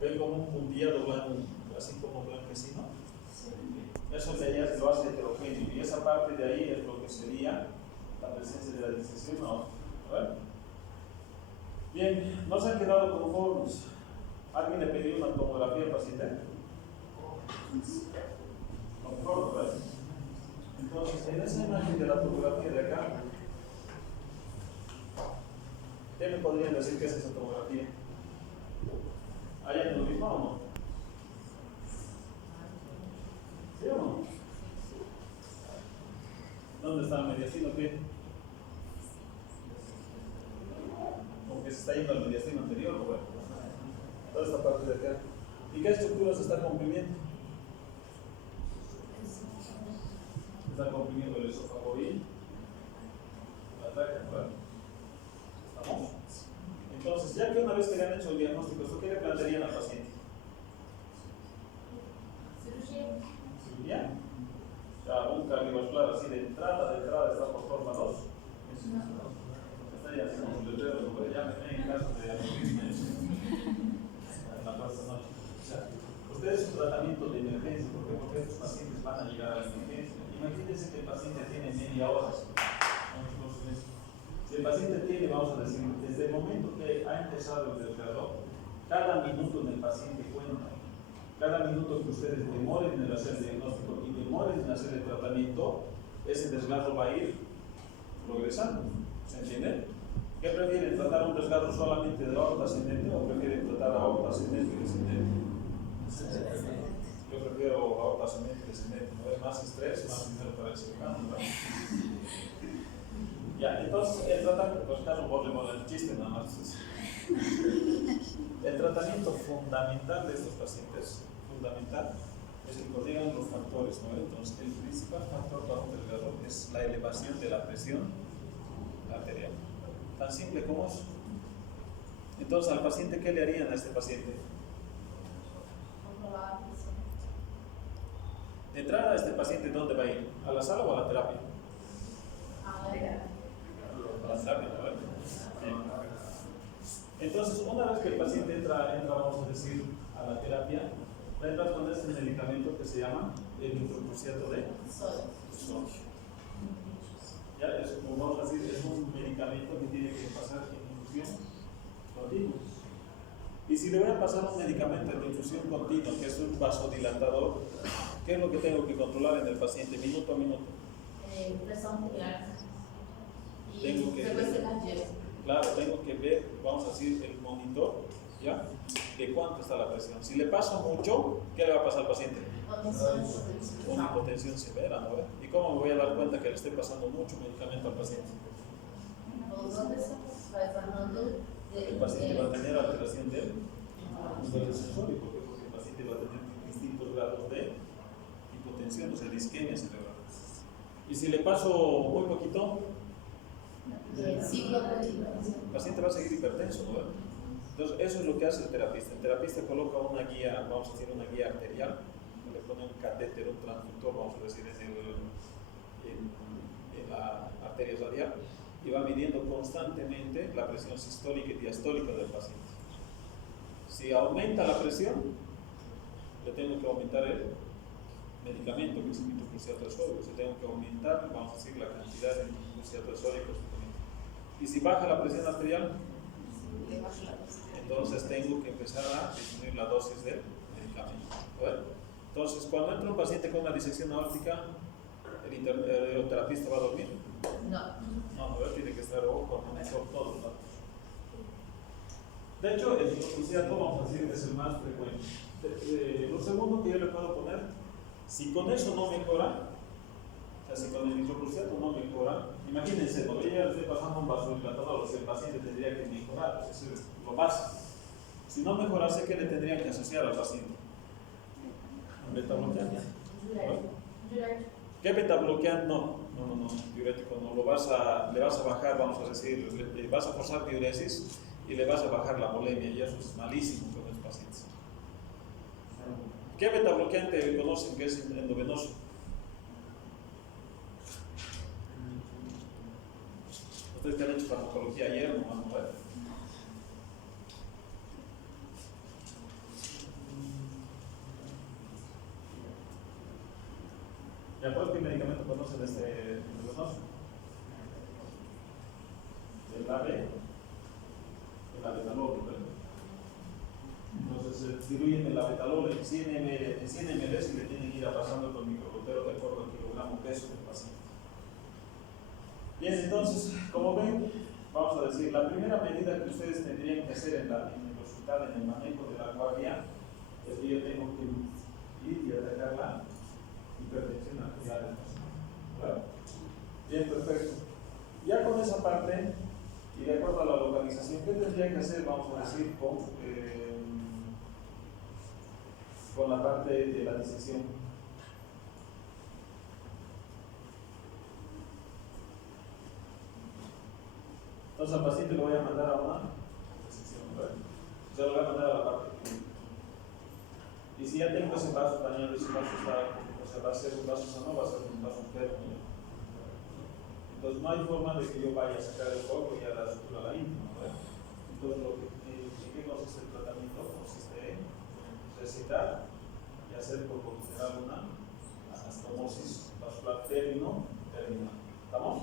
ven como un puntillado blanco, así como blanquecino. Eso de allá lo hace heterogéneo. Y esa parte de ahí es lo que sería la presencia de la disección. ¿No? A ver. Bien, no se han quedado conformes. ¿Alguien le pidió una tomografía al paciente? Conforme, ¿verdad? Entonces, en esa imagen de la tomografía de acá, ¿qué me podrían decir que es esa tomografía? ¿Hay aneurisma o no? ¿Sí o no? ¿Dónde está el mediastino? ¿Qué? Como que se está yendo al mediastino anterior, ¿no? Bueno, toda esta parte de acá. ¿Y qué estructura se está comprimiendo? Está comprimiendo el esófago y la tráquea, ¿verdad? ¿Estamos? Entonces, ya que una vez que le han hecho el diagnóstico, ¿esto qué le plantearían al paciente? ¿Cirugía? Ya, un cardiovascular así de entrada está por forma 2. Está ya haciendo un letrero, ¿no? Llámenme en caso de aneurisma en la plaza noche. O sea, ustedes su tratamiento de emergencia, porque estos pacientes van a llegar a la emergencia. Imagínense que el paciente tiene media hora. Si el paciente tiene, vamos a decir, desde el momento que ha empezado el desgarro, cada minuto en el paciente cuenta. Cada minuto que ustedes demoren en hacer el diagnóstico y demoren en hacer el tratamiento, ese desgarro va a ir progresando. ¿Se entiende? ¿Qué prefieren? ¿Tratar un desgarro solamente de aorta ascendente o prefieren tratar aorta ascendente y descendente? Yo prefiero aorta ascendente y descendente. No hay más estrés, más dinero para el cirujano, ¿no? Ya, entonces el tratamiento, pues claro, volvemos al chiste nada más. El tratamiento fundamental de estos pacientes, es que corrigan los factores, ¿no? Entonces el principal factor para un desgarro es la elevación de la presión arterial. Tan simple como eso. Entonces al paciente, ¿qué le harían a este paciente? De entrada, este paciente, ¿dónde va a ir? ¿A la sala o a la terapia? A la terapia, ¿no? Bien. Entonces, una vez que el paciente entra, vamos a decir, a la terapia, va a entrar con este medicamento que se llama el nitrocruciato de sodio. Ya, es, como vamos a decir, es un medicamento que tiene que pasar en infusión continua. Y si le voy a pasar un medicamento en infusión continua, que es un vasodilatador, ¿qué es lo que tengo que controlar en el paciente minuto a minuto? Presión arterial. Tengo que ver, claro, tengo que ver, vamos a decir, el monitor, ¿ya? De cuánto está la presión. Si le paso mucho, ¿qué le va a pasar al paciente? Una hipotensión severa, ¿no? ¿Y cómo me voy a dar cuenta que le estoy pasando mucho medicamento al paciente? El paciente va a tener alteración del nivel sensórico, porque el paciente va a tener distintos grados de hipotensión, o sea, de isquemia cerebral. Y si le paso muy poquito, el paciente va a seguir hipertenso, ¿no? Entonces, eso es lo que hace el terapista. El terapista coloca una guía, vamos a decir, una guía arterial, le pone un catéter, un transductor, vamos a decir, en la arteria radial, y va midiendo constantemente la presión sistólica y diastólica del paciente. Si aumenta la presión, le tengo que aumentar el medicamento, que es el nitrocruciato de sodio. Si tengo que aumentar, vamos a decir, la cantidad de nitrocruciato de sodio. Y si baja la presión arterial, entonces tengo que empezar a disminuir la dosis del medicamento. ¿Ver? Entonces, cuando entra un paciente con una disección aórtica, el terapista va a dormir. No, tiene que estar ojo con todos los datos. De hecho, el nitrocruciato, vamos a decir, es el más frecuente. Lo segundo que yo le puedo poner, si con eso no mejora, o sea, si con el nitrocruciato no mejora, imagínense, cuando yo ya le estoy pasando un vasodilatador, el paciente tendría que mejorar, pues eso es lo básico. Si no mejorase, ¿qué le tendrían que asociar al paciente? Beta-bloqueante. Diurético. ¿Qué beta-bloqueante? No, diurético no. Le vas a bajar, vamos a decir, le vas a forzar diuresis y le vas a bajar la bulimia, y eso es malísimo con los pacientes. ¿Qué beta-bloqueante conocen que es endovenoso? Ustedes que han hecho farmacología ayer, no van a ver. ¿Ya por qué medicamento conocen este endovenoso? El abetalol, ¿verdad? Entonces se diluyen el abetalol en 100 ml y le tienen que ir pasando con microgotero de acuerdo al kilogramo peso del paciente. Bien, entonces, como ven, vamos a decir, la primera medida que ustedes tendrían que hacer en el hospital, en el manejo de la guardia, es que yo tengo que ir y atacar la hipertensión arterial del paciente. ¿Claro? Bien, perfecto. Ya con esa parte, y de acuerdo a la localización, ¿qué tendría que hacer, vamos a decir, con la parte de la disección? Entonces al paciente lo voy a mandar a una disección, ¿verdad? Se lo voy a mandar a la parte clínica. Y si ya tengo ese vaso dañado, ese vaso está, o sea, va a ser un vaso sano, va a ser un vaso enfermo, ¿no? Entonces no hay forma de que yo vaya a sacar el foco y a la sutura la íntima, ¿verdad? Entonces, ¿en qué consiste el tratamiento? Consiste en recetar y hacer por general una anastomosis vascular terminal. ¿Estamos?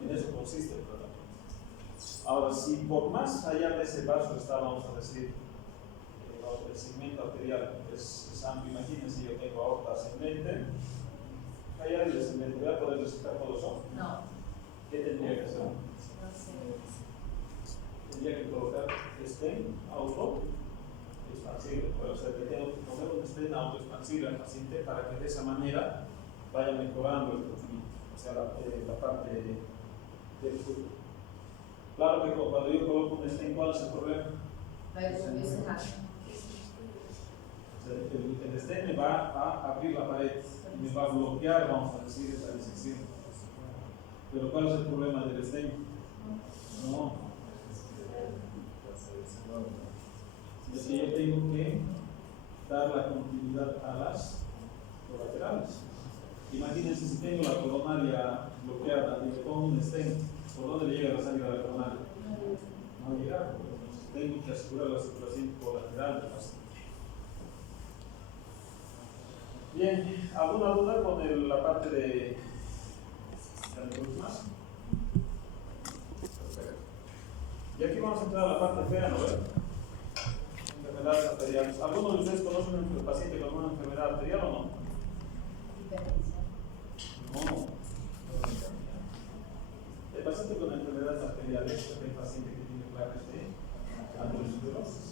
En eso consiste el tratamiento. Ahora, si por más allá de ese vaso está, vamos a decir, el segmento arterial es amplio, imagínense, yo tengo aorta ascendente, allá del segmento, ¿voy a poder recetar todo eso? No. ¿Qué tendría que hacer? No sé. Tendría que colocar stent auto expansible, o sea, que tengo que poner un stent auto expansible al paciente para que de esa manera vaya mejorando el tratamiento, o sea, la parte del flujo. Claro que cuando yo coloco un stent, ¿cuál es el problema? El stent me va a abrir la pared y me va a bloquear, vamos a decir, esa disección. Pero ¿cuál es el problema del stent? No. Es que yo tengo que dar la continuidad a las colaterales. Imagínense si tengo la coronaria bloqueada y le pongo un stent, ¿por dónde le llega la sangre a la coronaria? No llega, entonces tengo que asegurar la circulación colateral del paciente. Bien, ¿alguna duda con la parte de más? Y aquí vamos a entrar a la parte fea, ¿no ven? Enfermedades arteriales. ¿Alguno de ustedes conocen un paciente con una enfermedad arterial o no? No. El paciente con enfermedades arteriales es el paciente que tiene placas de aterosclerosis,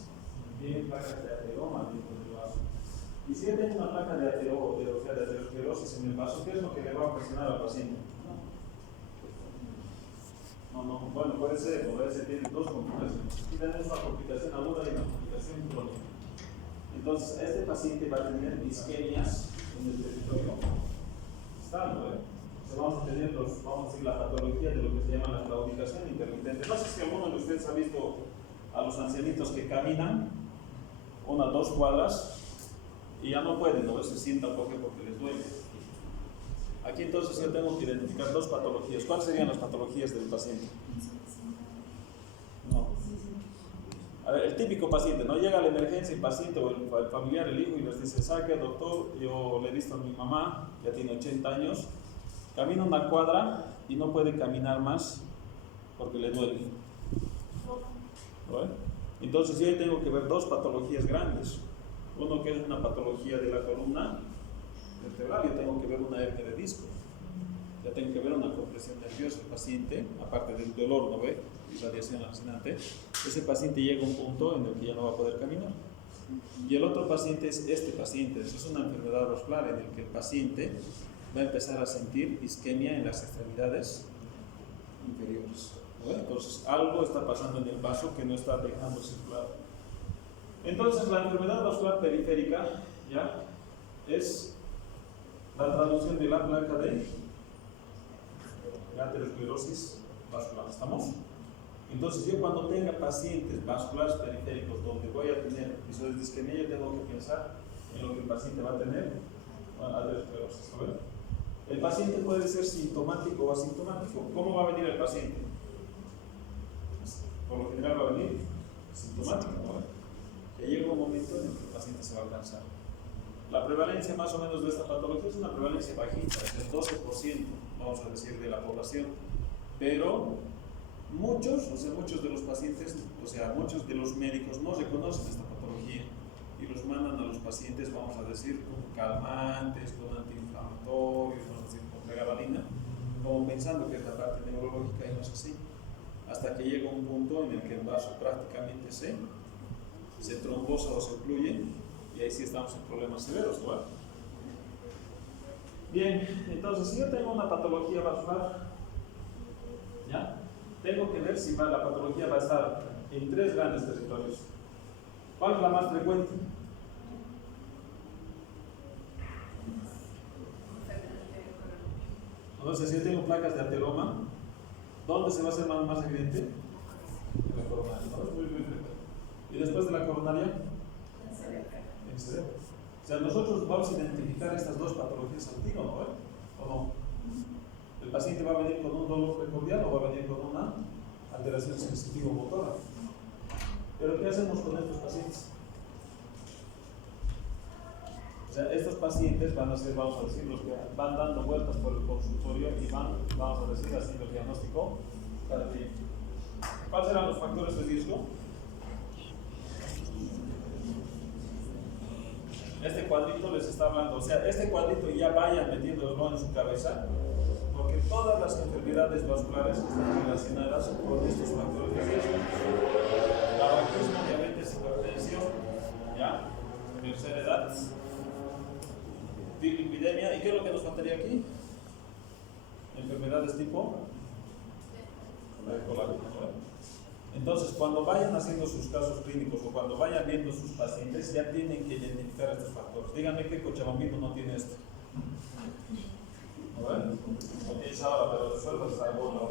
tiene placas de ateroma dentro del vaso. Y si tiene una placa de aterosclerosis en el vaso, ¿qué es lo que le va a ocasionar al paciente? No, bueno, puede ser, tiene dos complicaciones. Aquí tenemos una complicación aguda y una complicación crónica. Entonces, este paciente va a tener isquemias en el territorio externo, Entonces vamos a tener vamos a decir, la patología de lo que se llama la claudicación intermitente. No sé si alguno de ustedes ha visto a los ancianitos que caminan 1 a 2 cuadras y ya no pueden, ¿no? Se sientan porque les duele. Aquí entonces yo tengo que identificar dos patologías. ¿Cuáles serían las patologías del paciente? No. A ver, el típico paciente, ¿no? Llega a la emergencia el paciente o el familiar, el hijo, y les dice, ¿sabe, doctor? Yo le he visto a mi mamá, ya tiene 80 años, camina 1 cuadra y no puede caminar más porque le duele. ¿Vale? Entonces yo tengo que ver dos patologías grandes. Uno que es una patología de la columna vertebral, yo tengo que ver una hernia de disco, ya tengo que ver una compresión nerviosa del paciente, aparte del dolor, ¿no ve? Irradiación alucinante. Ese paciente llega a un punto en el que ya no va a poder caminar. Y el otro paciente es este paciente, eso es una enfermedad vascular en el que el paciente va a empezar a sentir isquemia en las extremidades inferiores, ¿no? Entonces algo está pasando en el vaso que no está dejando circular. Entonces la enfermedad vascular periférica, ¿ya? es la traducción de la placa de aterosclerosis vascular. ¿Estamos? Entonces, yo cuando tenga pacientes vasculares periféricos donde voy a tener episodios de isquemia, yo tengo que pensar en lo que el paciente va a tener aterosclerosis. ¿No ven? El paciente puede ser sintomático o asintomático. ¿Cómo va a venir el paciente? Por lo general va a venir sintomático. ¿No? Que llega un momento en el que el paciente se va a cansar. La prevalencia más o menos de esta patología es una prevalencia bajita, es del 12%, vamos a decir, de la población. Pero muchos de los pacientes, muchos de los médicos no reconocen esta patología y los mandan a los pacientes, vamos a decir, con calmantes, con antiinflamatorios, vamos a decir, con pregabalina, como pensando que es la parte neurológica y no es así. Hasta que llega un punto en el que el vaso prácticamente se trombosa o se ocluye y ahí sí estamos en problemas severos, ¿no? Bien, entonces si yo tengo una patología vascular, ¿ya? Tengo que ver si la patología va a estar en 3 grandes territorios. ¿Cuál es la más frecuente? Entonces, si yo tengo placas de ateroma, ¿dónde se va a hacer más evidente? En la coronaria, ¿no? Es muy frecuente. ¿Y después de la coronaria? En el cerebro. O sea, nosotros vamos a identificar estas 2 patologías al tiro, ¿no? ¿O no? ¿El paciente va a venir con un dolor precordial o va a venir con una alteración sensitivo-motora? ¿Pero qué hacemos con estos pacientes? O sea, estos pacientes van a ser, vamos a decir, los que van dando vueltas por el consultorio y van, vamos a decir, haciendo el diagnóstico cardíaco. ¿Cuáles serán los factores de riesgo? Este cuadrito les está hablando, o sea, este cuadrito ya vayan metiéndolo en su cabeza, porque todas las enfermedades vasculares están relacionadas con estos factores de riesgo. Tabaquismo, diabetes, hipertensión, ¿ya? Tercera edad, dislipidemia, ¿y qué es lo que nos faltaría aquí? Enfermedades tipo colágeno. Entonces, cuando vayan haciendo sus casos clínicos o cuando vayan viendo sus pacientes, ya tienen que identificar estos factores. Díganme qué cochabambino no tiene esto. ¿No ven? No tienes ahora, pero después va a estar bueno.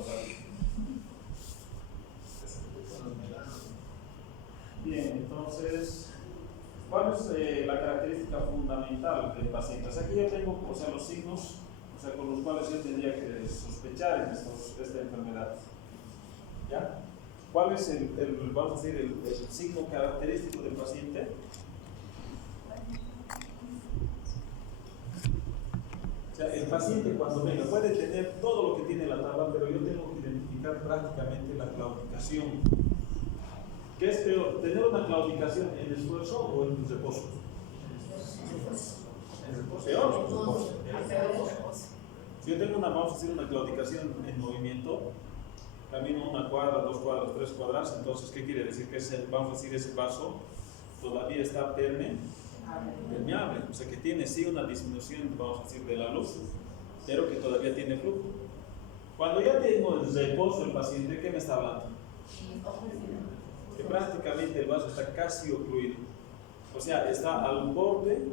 Bien, entonces, ¿cuál es la característica fundamental del paciente? O sea, aquí yo tengo, los signos, con los cuales yo tendría que sospechar en esta enfermedad. ¿Ya? ¿Cuál es vamos a decir, el signo característico del paciente? O sea, el paciente cuando venga puede tener todo lo que tiene la tabla, pero yo tengo que identificar prácticamente la claudicación. ¿Qué es peor? ¿Tener una claudicación en esfuerzo o en reposo? En reposo. ¿Peor? Si yo tengo vamos a decir, una claudicación en movimiento, camino 1 cuadra, 2 cuadras, 3 cuadras, entonces, ¿qué quiere decir? Que vamos a decir, ese vaso todavía está permeable, o sea, que tiene sí una disminución, vamos a decir, de la luz, pero que todavía tiene flujo. Cuando ya tengo el reposo el paciente, ¿qué me está hablando? Que prácticamente el vaso está casi ocluido, o sea, está al borde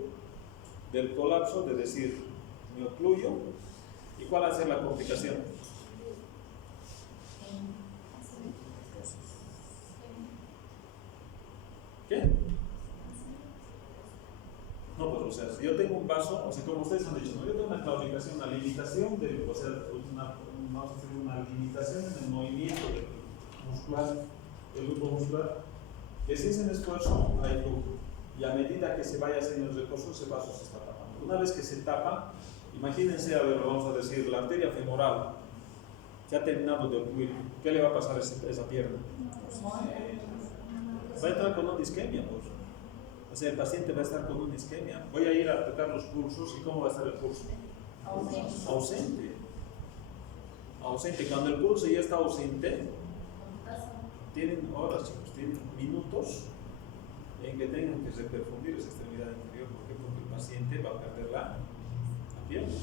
del colapso, de decir, me ocluyo, ¿y cuál va a ser la complicación? ¿Qué? No, pues, si yo tengo un vaso, como ustedes han dicho, ¿no? Yo tengo una claudicación, una limitación vamos a decir, una limitación en el movimiento del grupo muscular, que si es en esfuerzo, hay flujo, y a medida que se vaya haciendo el reposo, ese vaso se está tapando. Una vez que se tapa, imagínense, vamos a decir, la arteria femoral se ha terminado de ocluir, ¿qué le va a pasar a esa pierna? Va a entrar con una isquemia, pues. O sea, el paciente va a estar con una isquemia. Voy a ir a tocar los pulsos, ¿y cómo va a estar el pulso? Ausente. Cuando el pulso ya está ausente, tienen horas, chicos, tienen minutos en que tengan que reperfundir esa extremidad inferior. ¿Por qué? Porque el paciente va a perder la pierna.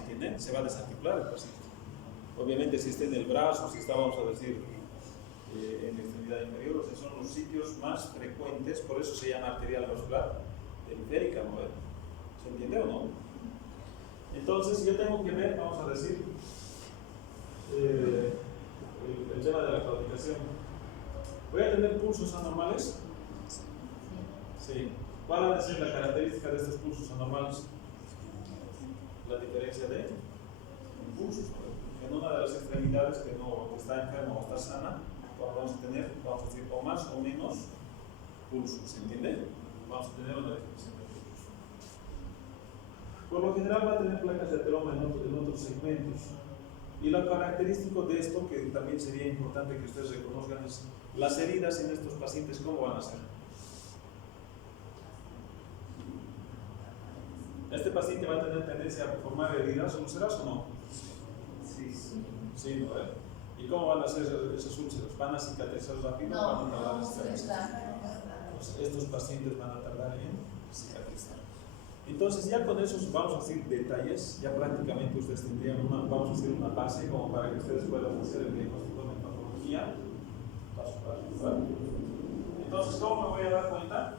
¿Entienden? Se va a desarticular el paciente. Obviamente, si está en el brazo, si está, vamos a decir, en la extremidad inferior, o sea, son los sitios más frecuentes, por eso se llama arterial vascular, periférica, ¿no? ¿Se entiende o no? Entonces yo tengo que ver, vamos a decir, el tema de la claudicación. ¿Voy a tener pulsos anormales? Sí. ¿Cuál va a ser la característica de estos pulsos anormales? La diferencia de impulsos. En una de las extremidades que no está enferma o está sana, vamos a tener, vamos a decir, o más o menos pulsos. ¿Se entiende? Vamos a tener una definición de pulso. Por lo general va a tener placas de ateroma en otros segmentos. Y lo característico de esto, que también sería importante que ustedes reconozcan, es las heridas en estos pacientes, ¿cómo van a ser? ¿Este paciente va a tener tendencia a formar heridas úlceras o no? Sí. Sí, ¿no? ¿Y cómo van a ser esos úlceros? ¿Van a cicatrizar rápido o van a tardar en cicatrizar? Pues estos pacientes van a tardar en cicatrizar. Entonces ya con esos vamos a decir detalles, ya prácticamente ustedes tendrían vamos a hacer una base como para que ustedes puedan hacer el diagnóstico de patología paso a paso, ¿vale? Entonces, ¿cómo me voy a dar cuenta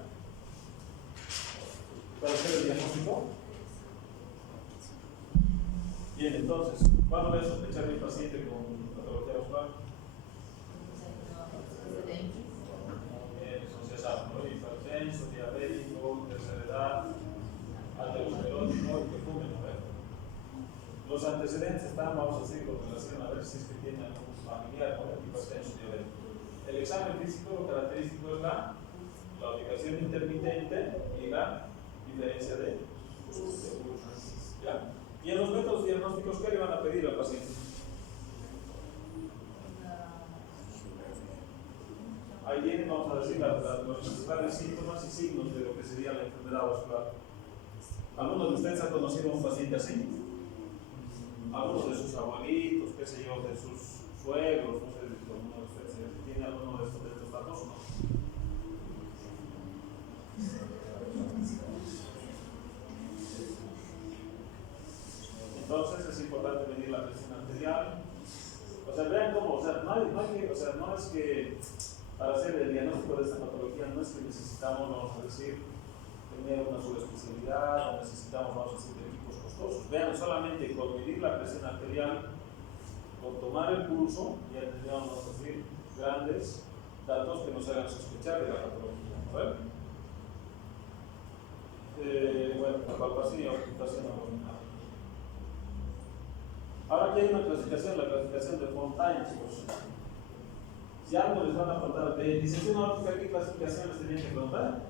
para hacer el diagnóstico? Bien, entonces, ¿cuándo voy a sospechar mi paciente con patología vascular? Eso ya saben, ¿no? Hipertenso, diabético, tercera edad, aterosclerótico y que fumen, ¿no? Los antecedentes están, vamos a decir, con relación a ver si es que tiene algún familiar, ¿no? Hipertenso, diabético. El examen físico, lo característico es la ubicación intermitente y la diferencia de pulsos. ¿Ya? Y en los métodos diagnósticos, ¿qué le van a pedir al paciente? Ahí vienen, vamos a decir, los principales síntomas y signos de lo que sería la enfermedad vascular. ¿Algunos de ustedes han conocido a un paciente así? Algunos de sus abuelitos, qué sé yo, de sus suegros, no sé, alguno de ustedes tiene alguno de estos datos, ¿no? Entonces es importante medir la presión arterial. O sea, vean cómo, o sea, no es que para hacer el diagnóstico de esta patología no es que necesitamos, vamos a decir, tener una subespecialidad, o necesitamos, vamos a decir, equipos costosos. Vean, solamente con medir la presión arterial, con tomar el pulso, ya tendríamos, vamos a decir, grandes datos que nos hagan sospechar de la patología. ¿Vale? Bueno, la palpación y auscultación abdominal. Ahora aquí hay una clasificación, la clasificación de Fontaine, chicos. Si algo les van a preguntar de disección óptica, ¿qué clasificación les tenían que preguntar?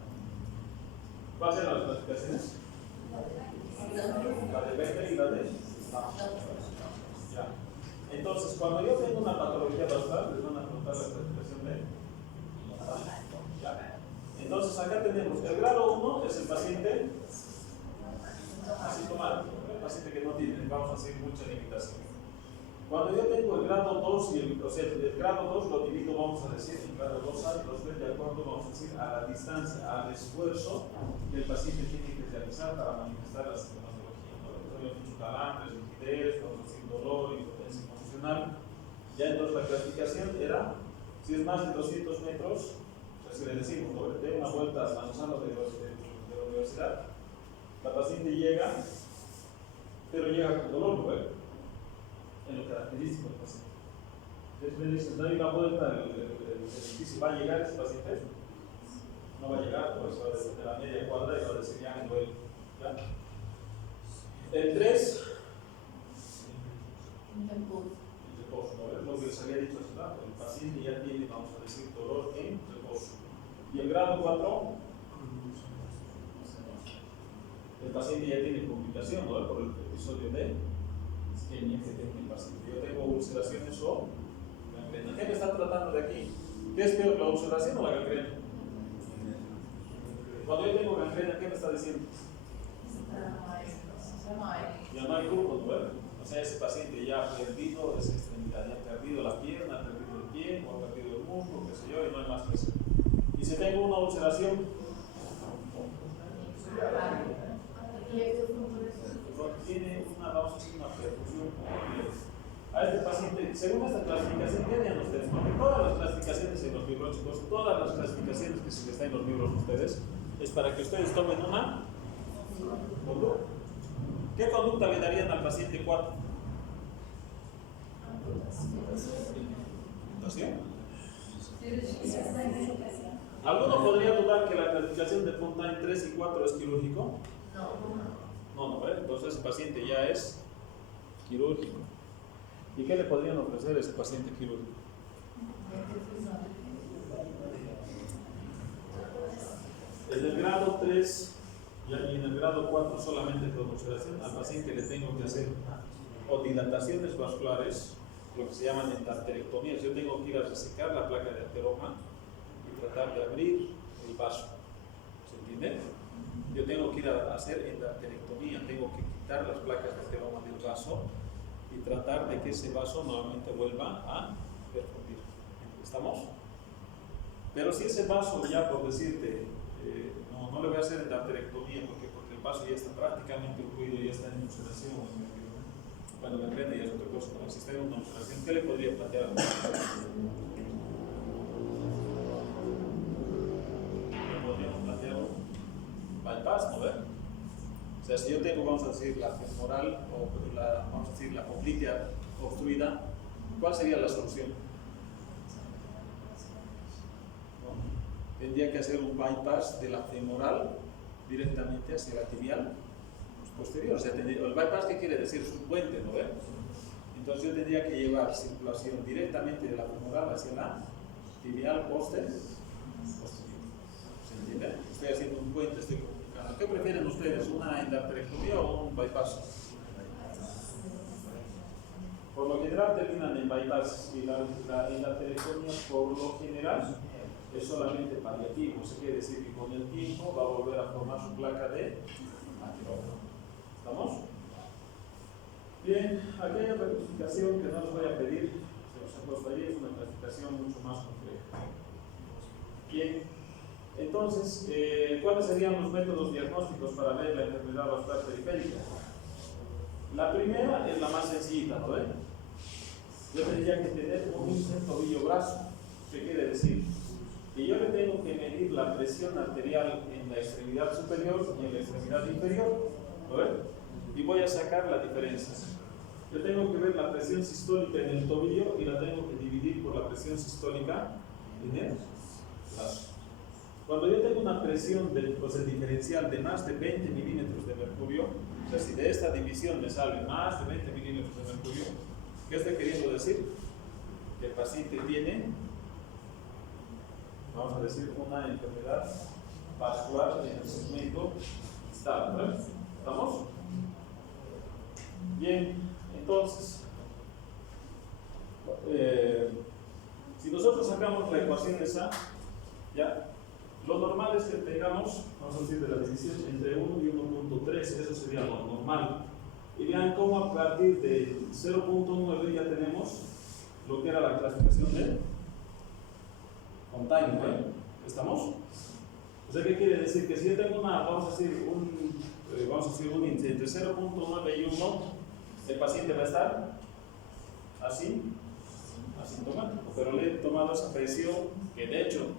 ¿Cuáles eran las clasificaciones? La de Becker y la de ya. Entonces, cuando yo tengo una patología vascular, les van a preguntar la clasificación de ya. Entonces, acá tenemos el grado 1 es el paciente asintomático, el paciente que no tiene, vamos a decir, mucha limitación. Cuando yo tengo el grado 2, el grado 2 lo divido, vamos a decir, en grado 2A y 2B, de acuerdo, vamos a decir, a la distancia, al esfuerzo que el paciente tiene que realizar para manifestar la sintomatología. ¿No? Yo mucho calambres, rigidez, vamos a decir, dolor, impotencia funcional. Ya entonces la clasificación era, si es más de 200 metros, o sea, si le decimos, ¿no? De una vuelta manejando de la universidad, la paciente llega, pero llega con dolor, ¿no? En lo característico del paciente. Entonces me dicen, doy una vuelta, el edificio, ¿va a llegar ese paciente? No va a llegar, pues va desde la media cuadra y va a decir, ya me duele. ¿Ya? El 3, el reposo, ¿no? Es lo que les había dicho hace rato, el paciente ya tiene, vamos a decir, dolor en reposo. Y el grado 4, el paciente ya tiene complicación, ¿no? Por el episodio de isquemia que tiene el paciente. Yo tengo ulceraciones o gangrena. ¿Qué me está tratando de aquí? ¿Qué es peor, la ulceración o la gangrena? Cuando yo tengo gangrena, ¿qué me está diciendo? Ya no hay grupo, ¿no? O sea, ese paciente ya ha perdido esa extremidad, ya ha perdido la pierna, ha perdido el pie, o ha perdido el muslo, qué sé yo, y no hay más presión. Y si tengo una ulceración, tiene una, vamos a decir, una perfusión compleja. A este paciente, según esta clasificación, ¿qué harían ustedes? Porque todas las clasificaciones en los libros, chicos, todas las clasificaciones que se les da en los libros a ustedes, es para que ustedes tomen una conducta. ¿Qué conducta le darían al paciente 4? ¿Amputación? ¿Alguno podría dudar que la clasificación de Fontaine 3 y 4 es quirúrgico? No, entonces ese paciente ya es quirúrgico. ¿Y qué le podrían ofrecer a ese paciente quirúrgico? En el grado 3 y en el grado 4 solamente pronunciación, al paciente le tengo que hacer o dilataciones vasculares, lo que se llaman endarterectomías. Yo tengo que ir a resecar la placa de ateroma y tratar de abrir el vaso. ¿Se entiende? Yo tengo que ir a hacer endarterectomía, tengo que quitar las placas de ateroma del vaso y tratar de que ese vaso nuevamente vuelva a perfundir. ¿Estamos? Pero si ese vaso ya, por decirte, no le voy a hacer endarterectomía porque el vaso ya está prácticamente ocluido, ya está en ulceración. Bueno, me prende ya es otra cosa, pero si está en una ulceración, ¿qué le podría plantear? Le podríamos plantear un bypass, ¿no ve? O sea, si yo tengo, vamos a decir, la femoral o vamos a decir, la poplitea obstruida, ¿cuál sería la solución? Tendría que hacer un bypass de la femoral directamente hacia la tibial posterior. O sea, el bypass, ¿qué quiere decir? Es un puente, ¿no ve? Entonces yo tendría que llevar circulación directamente de la femoral hacia la tibial posterior. ¿Se entiende? Estoy haciendo un puente, estoy comunicando. ¿Qué prefieren ustedes? ¿Una endarterectomía o un bypass? Por lo general terminan en bypass y la endarterectomía por lo general es solamente paliativo, se quiere decir que con el tiempo va a volver a formar su placa de ateroma. ¿Estamos? Bien, aquí hay otra clasificación que no les voy a pedir, se los he puesto ahí, es una clasificación mucho más compleja. Bien, entonces, ¿cuáles serían los métodos diagnósticos para ver la enfermedad vascular periférica? La primera es la más sencilla, ¿no ven? Yo tendría que tener un índice tobillo-brazo. ¿Qué quiere decir? Que yo le tengo que medir la presión arterial en la extremidad superior y en la extremidad inferior, ¿no ven? Y voy a sacar la diferencia. Yo tengo que ver la presión sistólica en el tobillo y la tengo que dividir por la presión sistólica en el brazo. Cuando yo tengo una presión diferencial de más de 20 milímetros de mercurio, o sea, si de esta división me sale más de 20 milímetros de mercurio, ¿qué estoy queriendo decir? Que el paciente tiene, vamos a decir, una enfermedad vascular en el segmento distal, ¿no? ¿Estamos? Bien, entonces, si nosotros sacamos la ecuación esa, ¿ya? Lo normal es que tengamos, vamos a decir, de la división entre 1 y 1.3, eso sería lo normal. Y vean cómo a partir de 0.9 ya tenemos lo que era la clasificación de Fontaine, ¿no? ¿Estamos? O sea, ¿qué quiere decir? Que si yo tengo vamos a decir, un índice entre 0.9 y 1, el paciente va a estar así, asintomático, pero le he tomado esa presión que de hecho,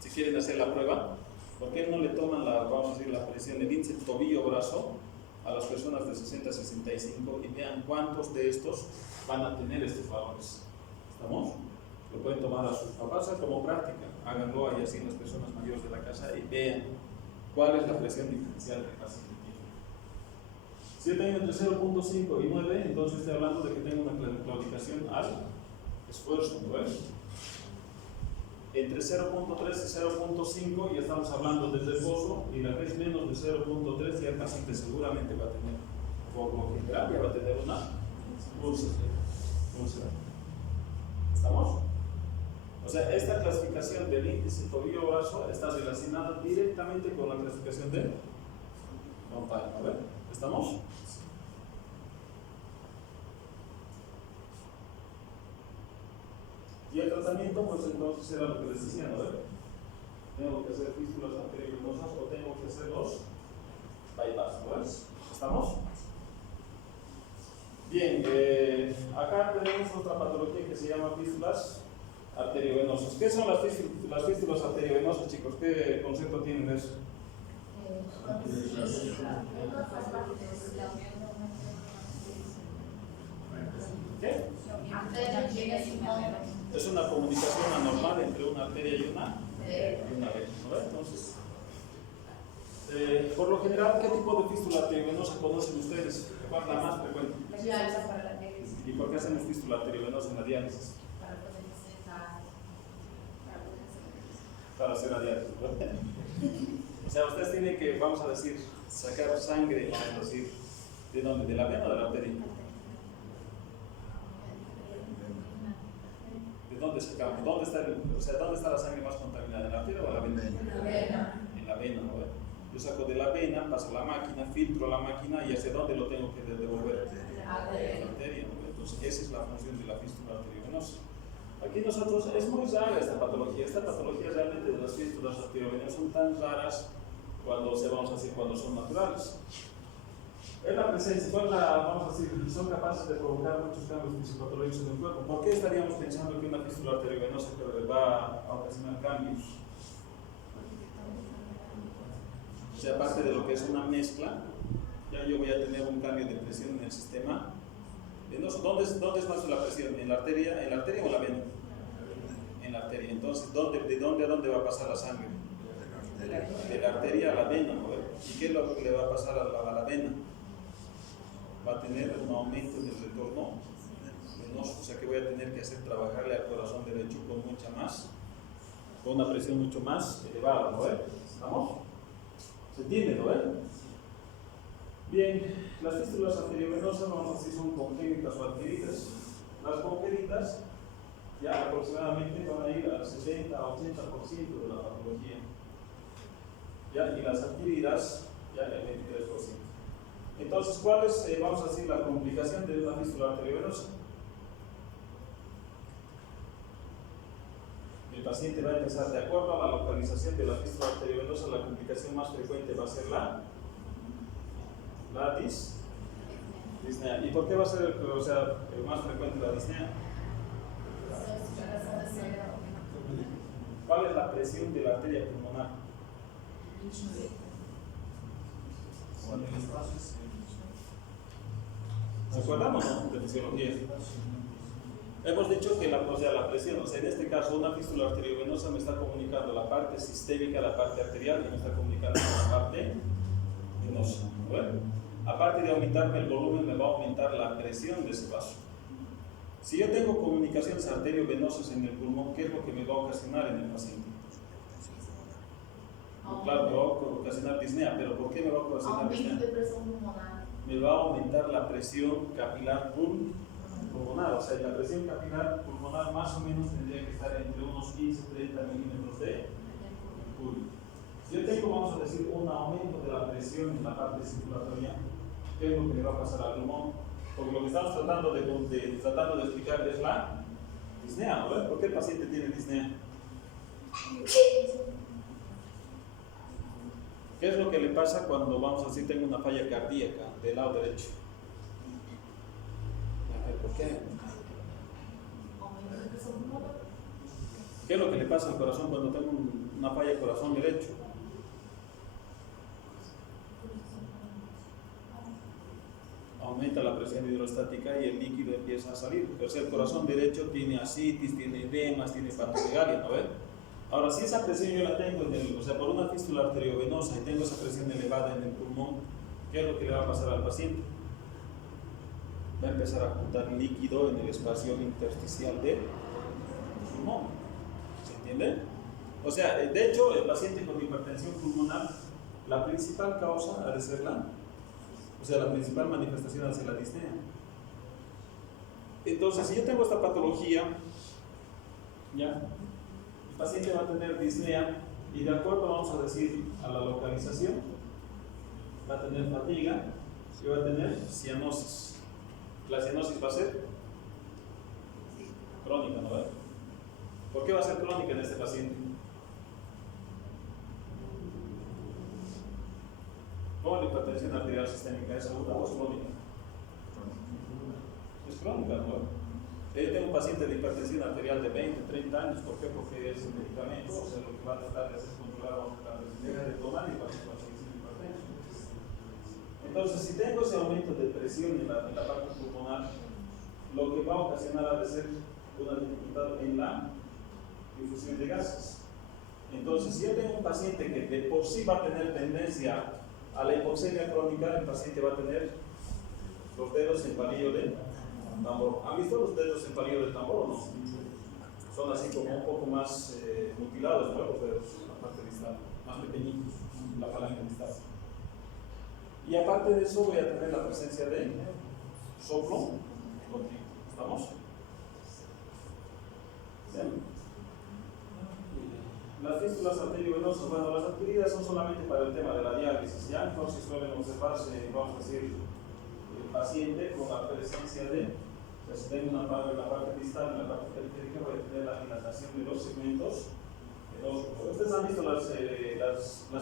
si quieren hacer la prueba, ¿por qué no le toman vamos a decir, la presión del índice tobillo-brazo a las personas de 60 a 65 y vean cuántos de estos van a tener estos valores? ¿Estamos? Lo pueden tomar a sus papás como práctica, háganlo ahí así en las personas mayores de la casa y vean cuál es la presión diferencial del paciente tiene. Si yo tengo entre 0.5 y 9, entonces estoy hablando de que tengo una claudicación al esfuerzo, ¿no ves? Entre 0.3 y 0.5 ya estamos hablando de reposo y la que es menos de 0.3 ya el paciente seguramente va a tener, por lo general, ya va a tener una úlcera. ¿Estamos? O sea, esta clasificación del índice tobillo-brazo está relacionada directamente con la clasificación de Fontaine, ¿no ven? ¿Estamos? Y el tratamiento, pues entonces era lo que les decía, ¿no? Tengo que hacer fístulas arteriovenosas o tengo que hacer los bypass, ¿no? ¿Estamos? Bien, acá tenemos otra patología que se llama fístulas arteriovenosos. ¿Qué son las fístulas arteriovenosas, chicos? ¿Qué concepto tienen de eso? ¿Qué? Es una comunicación anormal entre una arteria y una vena, ¿no? Entonces, por lo general, ¿qué tipo de fístula arteriovenosa conocen ustedes? ¿Cuál es la más frecuente? ¿Y por qué hacemos fístula arteriovenosa en la diálisis? Para hacer la diálisis, ¿no? O sea, ustedes tienen que, vamos a decir, sacar sangre, vamos a decir, ¿de dónde? ¿De la vena o de la arteria? ¿De dónde sacamos? ¿Dónde está la sangre más contaminada? ¿En la arteria o en la vena? En la vena, ¿no? Yo saco de la vena, paso a la máquina, filtro la máquina y ¿hacia dónde lo tengo que devolver? A la arteria, ¿no? Entonces, esa es la función de la fístula arteriovenosa. Aquí nosotros, es muy rara esta patología. Esta patología realmente de las fístulas arteriovenosas son tan raras cuando son naturales. Es la presencia, vamos a decir, son capaces de provocar muchos cambios fisiopatológicos en el cuerpo. ¿Por qué estaríamos pensando que una fístula arteriovenosa va a ocasionar cambios? O sea, aparte de lo que es una mezcla, ya yo voy a tener un cambio de presión en el sistema venoso. ¿Dónde es más la presión? ¿En la arteria o en la vena? En la arteria. Entonces, ¿de dónde a dónde va a pasar la sangre? De la arteria a la vena, ¿no? ¿Y qué es lo que le va a pasar a la vena? Va a tener un aumento en el retorno venoso, o sea que voy a tener que hacer trabajarle al corazón derecho con una presión mucho más elevada, ¿no? ¿Estamos? ¿Se entiende, no? Bien, las fístulas arteriovenosas, vamos a decir, son congénitas o adquiridas. Las congénitas ya aproximadamente van a ir al 70 a 80% de la patología. ¿Ya? Y las adquiridas, ya el 23%. Entonces, ¿cuál es, vamos a decir, la complicación de una fístula arteriovenosa? El paciente va a empezar, de acuerdo a la localización de la fístula arteriovenosa, la complicación más frecuente va a ser la disnea. ¿Y por qué va a ser el más frecuente la disnea? ¿Cuál es la presión de la arteria pulmonar? ¿Se acuerdan o no de fisiología? Hemos dicho que la presión, en este caso una fístula arteriovenosa me está comunicando la parte sistémica, la parte arterial, y me está comunicando la parte venosa. Aparte de aumentarme el volumen, me va a aumentar la presión de ese vaso. Si yo tengo comunicaciones arteriovenosas en el pulmón, ¿qué es lo que me va a ocasionar en el paciente? Claro, me va a ocasionar disnea, pero ¿por qué me va a ocasionar disnea? Me va a aumentar la presión capilar pulmonar, o sea, la presión capilar pulmonar más o menos tendría que estar entre unos 15-30 milímetros de mercurio. Si yo tengo, vamos a decir, un aumento de la presión en la parte circulatoria, ¿qué es lo que le va a pasar al pulmón? Porque lo que estamos tratando de explicar es la disnea, ¿no? ¿Por qué el paciente tiene disnea? ¿Qué es lo que le pasa cuando, vamos a decir, tengo una falla cardíaca del lado derecho? ¿Por qué? ¿Qué es lo que le pasa al corazón cuando tengo una falla del corazón derecho? Aumenta la presión hidrostática y el líquido empieza a salir. O sea, el corazón derecho tiene ascitis, tiene edemas, tiene patomegalia, ¿no ves? Ahora, si esa presión yo la tengo por una fístula arteriovenosa y tengo esa presión elevada en el pulmón, ¿qué es lo que le va a pasar al paciente? Va a empezar a juntar líquido en el espacio intersticial del pulmón. ¿Se entiende? O sea, de hecho, el paciente con hipertensión pulmonar, la principal causa ha de ser la principal manifestación ha de ser la disnea. Entonces, si yo tengo esta patología, ¿ya? El paciente va a tener disnea y de acuerdo, vamos a decir, a la localización, va a tener fatiga y va a tener cianosis. La cianosis va a ser crónica, ¿no? ¿Por qué va a ser crónica en este paciente? ¿Cómo la hipertensión arterial sistémica es aguda o es crónica? Es crónica, ¿no? Yo tengo un paciente de hipertensión arterial de 20, 30 años. ¿Por qué? Porque es un medicamento, o sea, lo que va a tratar de hacer es controlar cuando se deja de tomar y cuando se sigue siendo hipertenso. Entonces, si tengo ese aumento de presión en la parte pulmonar, lo que va a ocasionar ha de ser una dificultad en la difusión de gases. Entonces, si yo tengo un paciente que de por sí va a tener tendencia a la hipoxemia crónica, el paciente va a tener los dedos en palillo de tambor. ¿Han visto los dedos en palillo de tambor o no? Son así como un poco más mutilados, ¿no? Los dedos, la parte distal, más pequeñitos, la falange distal. Y aparte de eso voy a tener la presencia de soplo continuo. ¿Estamos? Bien. Las fístulas arteriovenosas, bueno, las adquiridas son solamente para el tema de la diálisis, ¿ya? Entonces suelen observarse, vamos a decir, el paciente con la presencia de, o sea, si tengo una parte en la parte distal, en la parte periférica, voy a tener la dilatación de los segmentos. ¿Ustedes han visto las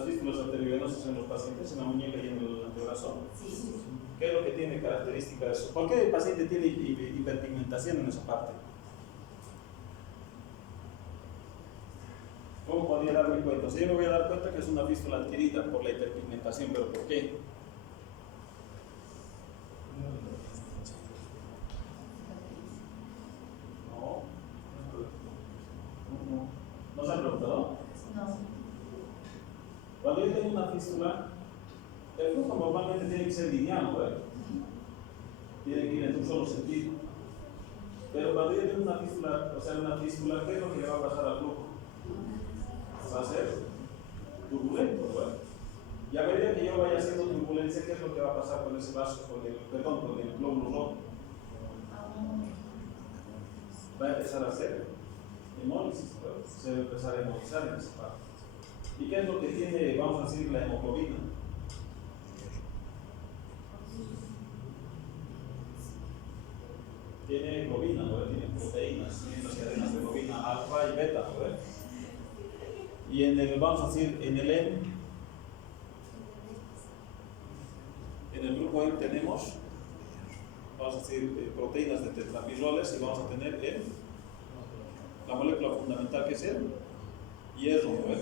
fístulas arteriovenosas en los pacientes, en la muñeca y en el antebrazo? Sí. ¿Qué es lo que tiene característica de eso? ¿Por qué el paciente tiene hiperpigmentación en esa parte? ¿Cómo podría darme cuenta? O sea, yo me voy a dar cuenta que es una fístula adquirida por la hiperpigmentación, pero ¿por qué? ¿No se han preguntado? No. Cuando yo tengo una fístula, el flujo normalmente tiene que ser lineal, ¿no? Tiene que ir en un solo sentido. Pero cuando yo tengo una fístula, o sea, ¿qué es lo que le va a pasar al flujo? Va a ser turbulento, ¿no? Y a medida que yo vaya haciendo turbulencia, ¿qué es lo que va a pasar con ese vaso, con el glóbulo rojo? Va a empezar a hacer hemólisis, ¿no? Se va a empezar a hemolizar en esa parte. ¿Y qué es lo que tiene, vamos a decir, la hemoglobina? Tiene globina, ¿no? Tiene proteínas, tiene las cadenas de globina alfa y beta, ¿no? Y en el, vamos a decir, en el M, en el grupo M tenemos, vamos a decir, proteínas de tetrapiroles y vamos a tener la molécula fundamental que es el hierro, ¿no?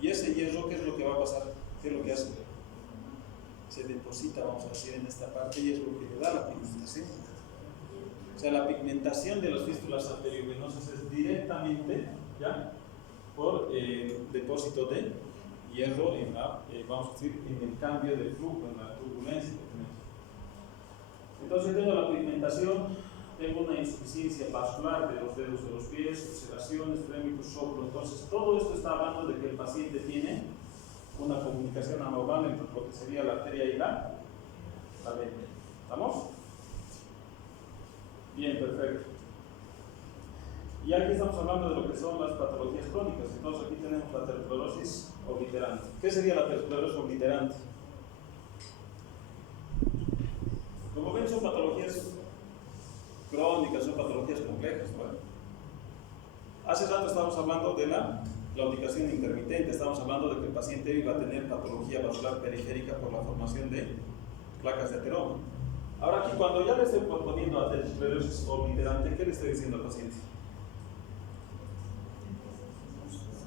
Y ese hierro, ¿qué es lo que va a pasar? ¿Qué es lo que hace? Se deposita, vamos a decir, en esta parte y es lo que le da la pigmentación. O sea, la pigmentación de las fístulas arteriovenosas es directamente, ¿ya?, por depósito de hierro en la, vamos a decir, en el cambio de flujo, en la turbulencia que tenemos. Entonces tengo la pigmentación, tengo una insuficiencia vascular de los dedos de los pies, ulceraciones, trémitos, soplo. Entonces todo esto está hablando de que el paciente tiene una comunicación anormal entre lo que sería la arteria y la vena. ¿Estamos? Bien, perfecto. Y aquí estamos hablando de lo que son las patologías crónicas. Entonces aquí tenemos la aterosclerosis obliterante. ¿Qué sería la aterosclerosis obliterante? Como ven, son patologías crónicas, son patologías complejas. Bueno, hace rato estábamos hablando de la claudicación intermitente. Estamos hablando de que el paciente iba a tener patología vascular periférica por la formación de placas de ateroma. Ahora aquí, cuando ya le estoy poniendo aterosclerosis obliterante, ¿qué le estoy diciendo al paciente?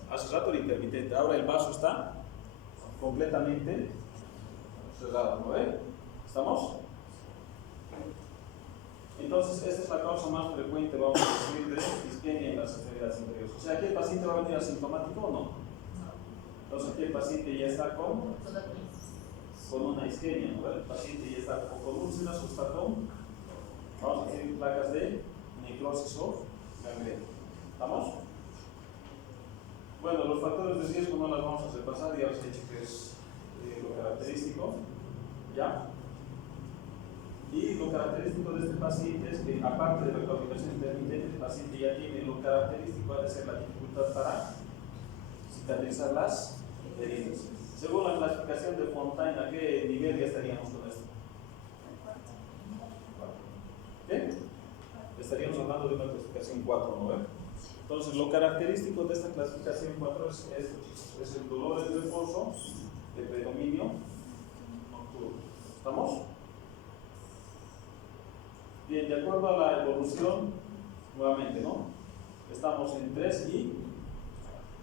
Hace rato el intermitente, ahora el vaso está completamente cerrado, ¿no ve? ¿Estamos? Entonces, esta es la causa más frecuente, vamos a decir, de isquemia en las extremidades inferiores. O sea, ¿aquí el paciente va a venir asintomático o no? Entonces, aquí el paciente ya está con una isquemia, ¿no? El paciente ya está con úlceras o está con, vamos a decir, placas de necrosis o gangrena. ¿Estamos? Bueno, los factores de riesgo no las vamos a repasar, ya os he dicho que es lo característico, ¿ya? Y lo característico de este paciente es que, aparte de la claudicación intermitente, el paciente ya tiene lo característico ha de ser la dificultad para cicatrizar las heridas. Según la clasificación de Fontaine, ¿a qué nivel ya estaríamos con esto? ¿Qué? Estaríamos hablando de una clasificación 4, ¿no? Entonces, lo característico de esta clasificación 4 es el dolor de reposo de predominio nocturno. ¿Estamos? Bien, de acuerdo a la evolución Nuevamente, ¿no? Estamos en 3 y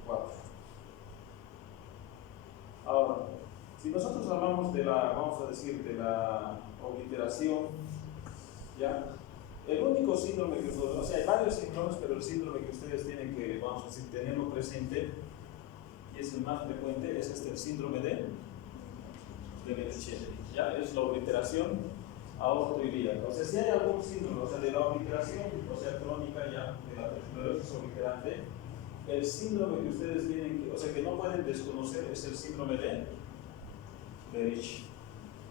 4. Ahora, si nosotros hablamos de la, vamos a decir, de la obliteración, ¿ya? El único síndrome que ustedes, o sea, hay varios síndromes, pero el síndrome que ustedes tienen que, vamos a decir, tenerlo presente, y es el más frecuente, es el síndrome de Medici, ¿ya? Es la obliteración aortoilíaca. O sea, si hay algún síndrome, o sea, de la obliteración, o sea, crónica ya, de la esclerosis obliterante, el síndrome que ustedes tienen, o sea, que no pueden desconocer, es el síndrome de Medici.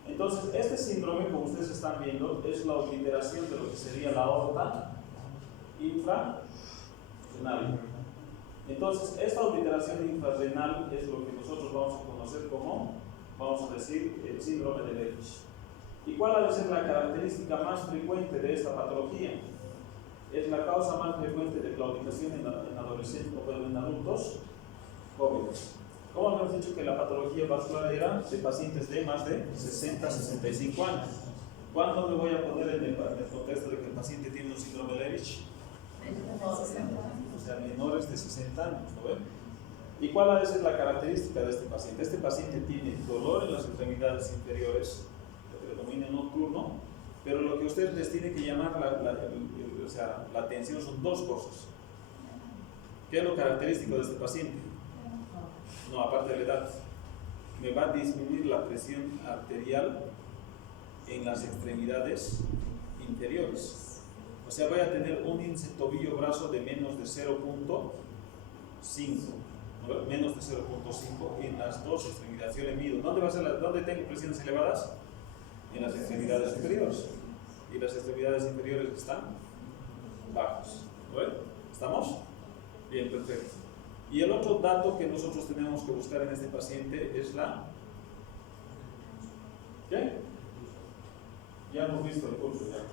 Entonces, este síndrome, como ustedes están viendo, es la obliteración de lo que sería la aorta infrarrenal. Entonces, esta obliteración infrarrenal es lo que nosotros vamos a conocer como, vamos a decir, el síndrome de Medici. ¿Y cuál ha de ser la característica más frecuente de esta patología? Es la causa más frecuente de claudicación en adolescentes o en adultos jóvenes. ¿Cómo hemos dicho que la patología vascular era de pacientes de más de 60-65 años? ¿Cuándo me voy a poner en el contexto de que el paciente tiene un síndrome de Medici? O sea, menores de 60 años, ¿no ven? ¿Y cuál ha de ser la característica de este paciente? Este paciente tiene dolor en las extremidades inferiores, que predomina nocturno, pero lo que ustedes les tiene que llamar la atención son dos cosas. ¿Qué es lo característico de este paciente? No, aparte de la edad, me va a disminuir la presión arterial en las extremidades inferiores. O sea, voy a tener un índice tobillo-brazo de menos de 0.5, ¿no? Menos de 0.5 en las dos extremidades. Yo le mido. ¿Dónde tengo presiones elevadas? En las extremidades superiores. Y las extremidades inferiores están bajos. ¿No? ¿Estamos? Bien, perfecto. Y el otro dato que nosotros tenemos que buscar en este paciente es la... ¿Qué? Ya hemos visto el pulso ya.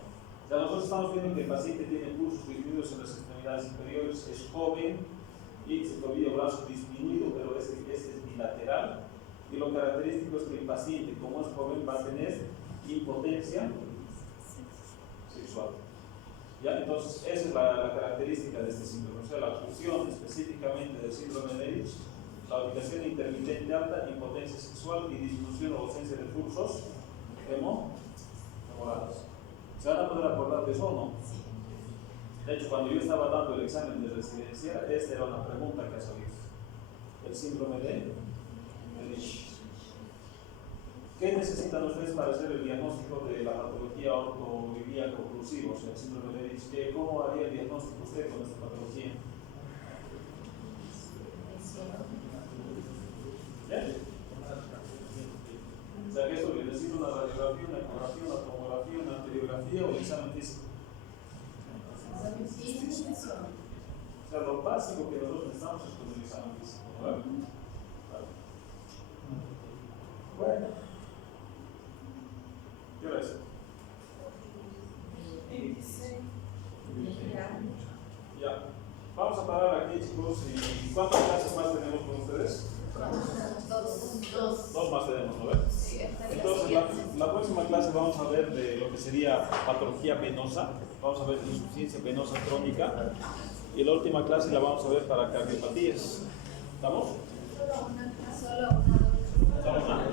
O sea, nosotros estamos viendo que el paciente tiene pulsos disminuidos en las extremidades inferiores, es joven, índice tobillo-brazo disminuido, pero ese es bilateral. Y lo característico es que el paciente, como es joven, va a tener impotencia sexual. ¿Ya? Entonces, esa es la característica de este síndrome. O sea, la función específicamente del síndrome de Medici, la ubicación intermitente alta, impotencia sexual y disminución o ausencia de pulsos femorales. ¿Se van a poder acordar de eso o no? De hecho, cuando yo estaba dando el examen de residencia, esta era una pregunta que ha salido. El síndrome de Medici. ¿Qué necesitan ustedes para hacer el diagnóstico de la patología aortoilíaca oclusiva, o sea, el síndrome de Medici? ¿Cómo haría el diagnóstico usted con esta patología? ¿Bien? O sea, que esto le necesita una radiografía, una ecografía, una tomografía, una angiografía o el examen físico. O sea, lo básico que nosotros necesitamos es con el examen físico, ¿verdad? Bueno. ¿Qué hora es? Ya. Vamos a parar aquí, chicos. ¿Y cuántas clases más tenemos con ustedes? Dos más tenemos, ¿no ves? Entonces, la próxima clase vamos a ver de lo que sería patología venosa. Vamos a ver insuficiencia venosa crónica. Y la última clase la vamos a ver para cardiopatías. ¿Estamos? Solo una. ¿Solo una?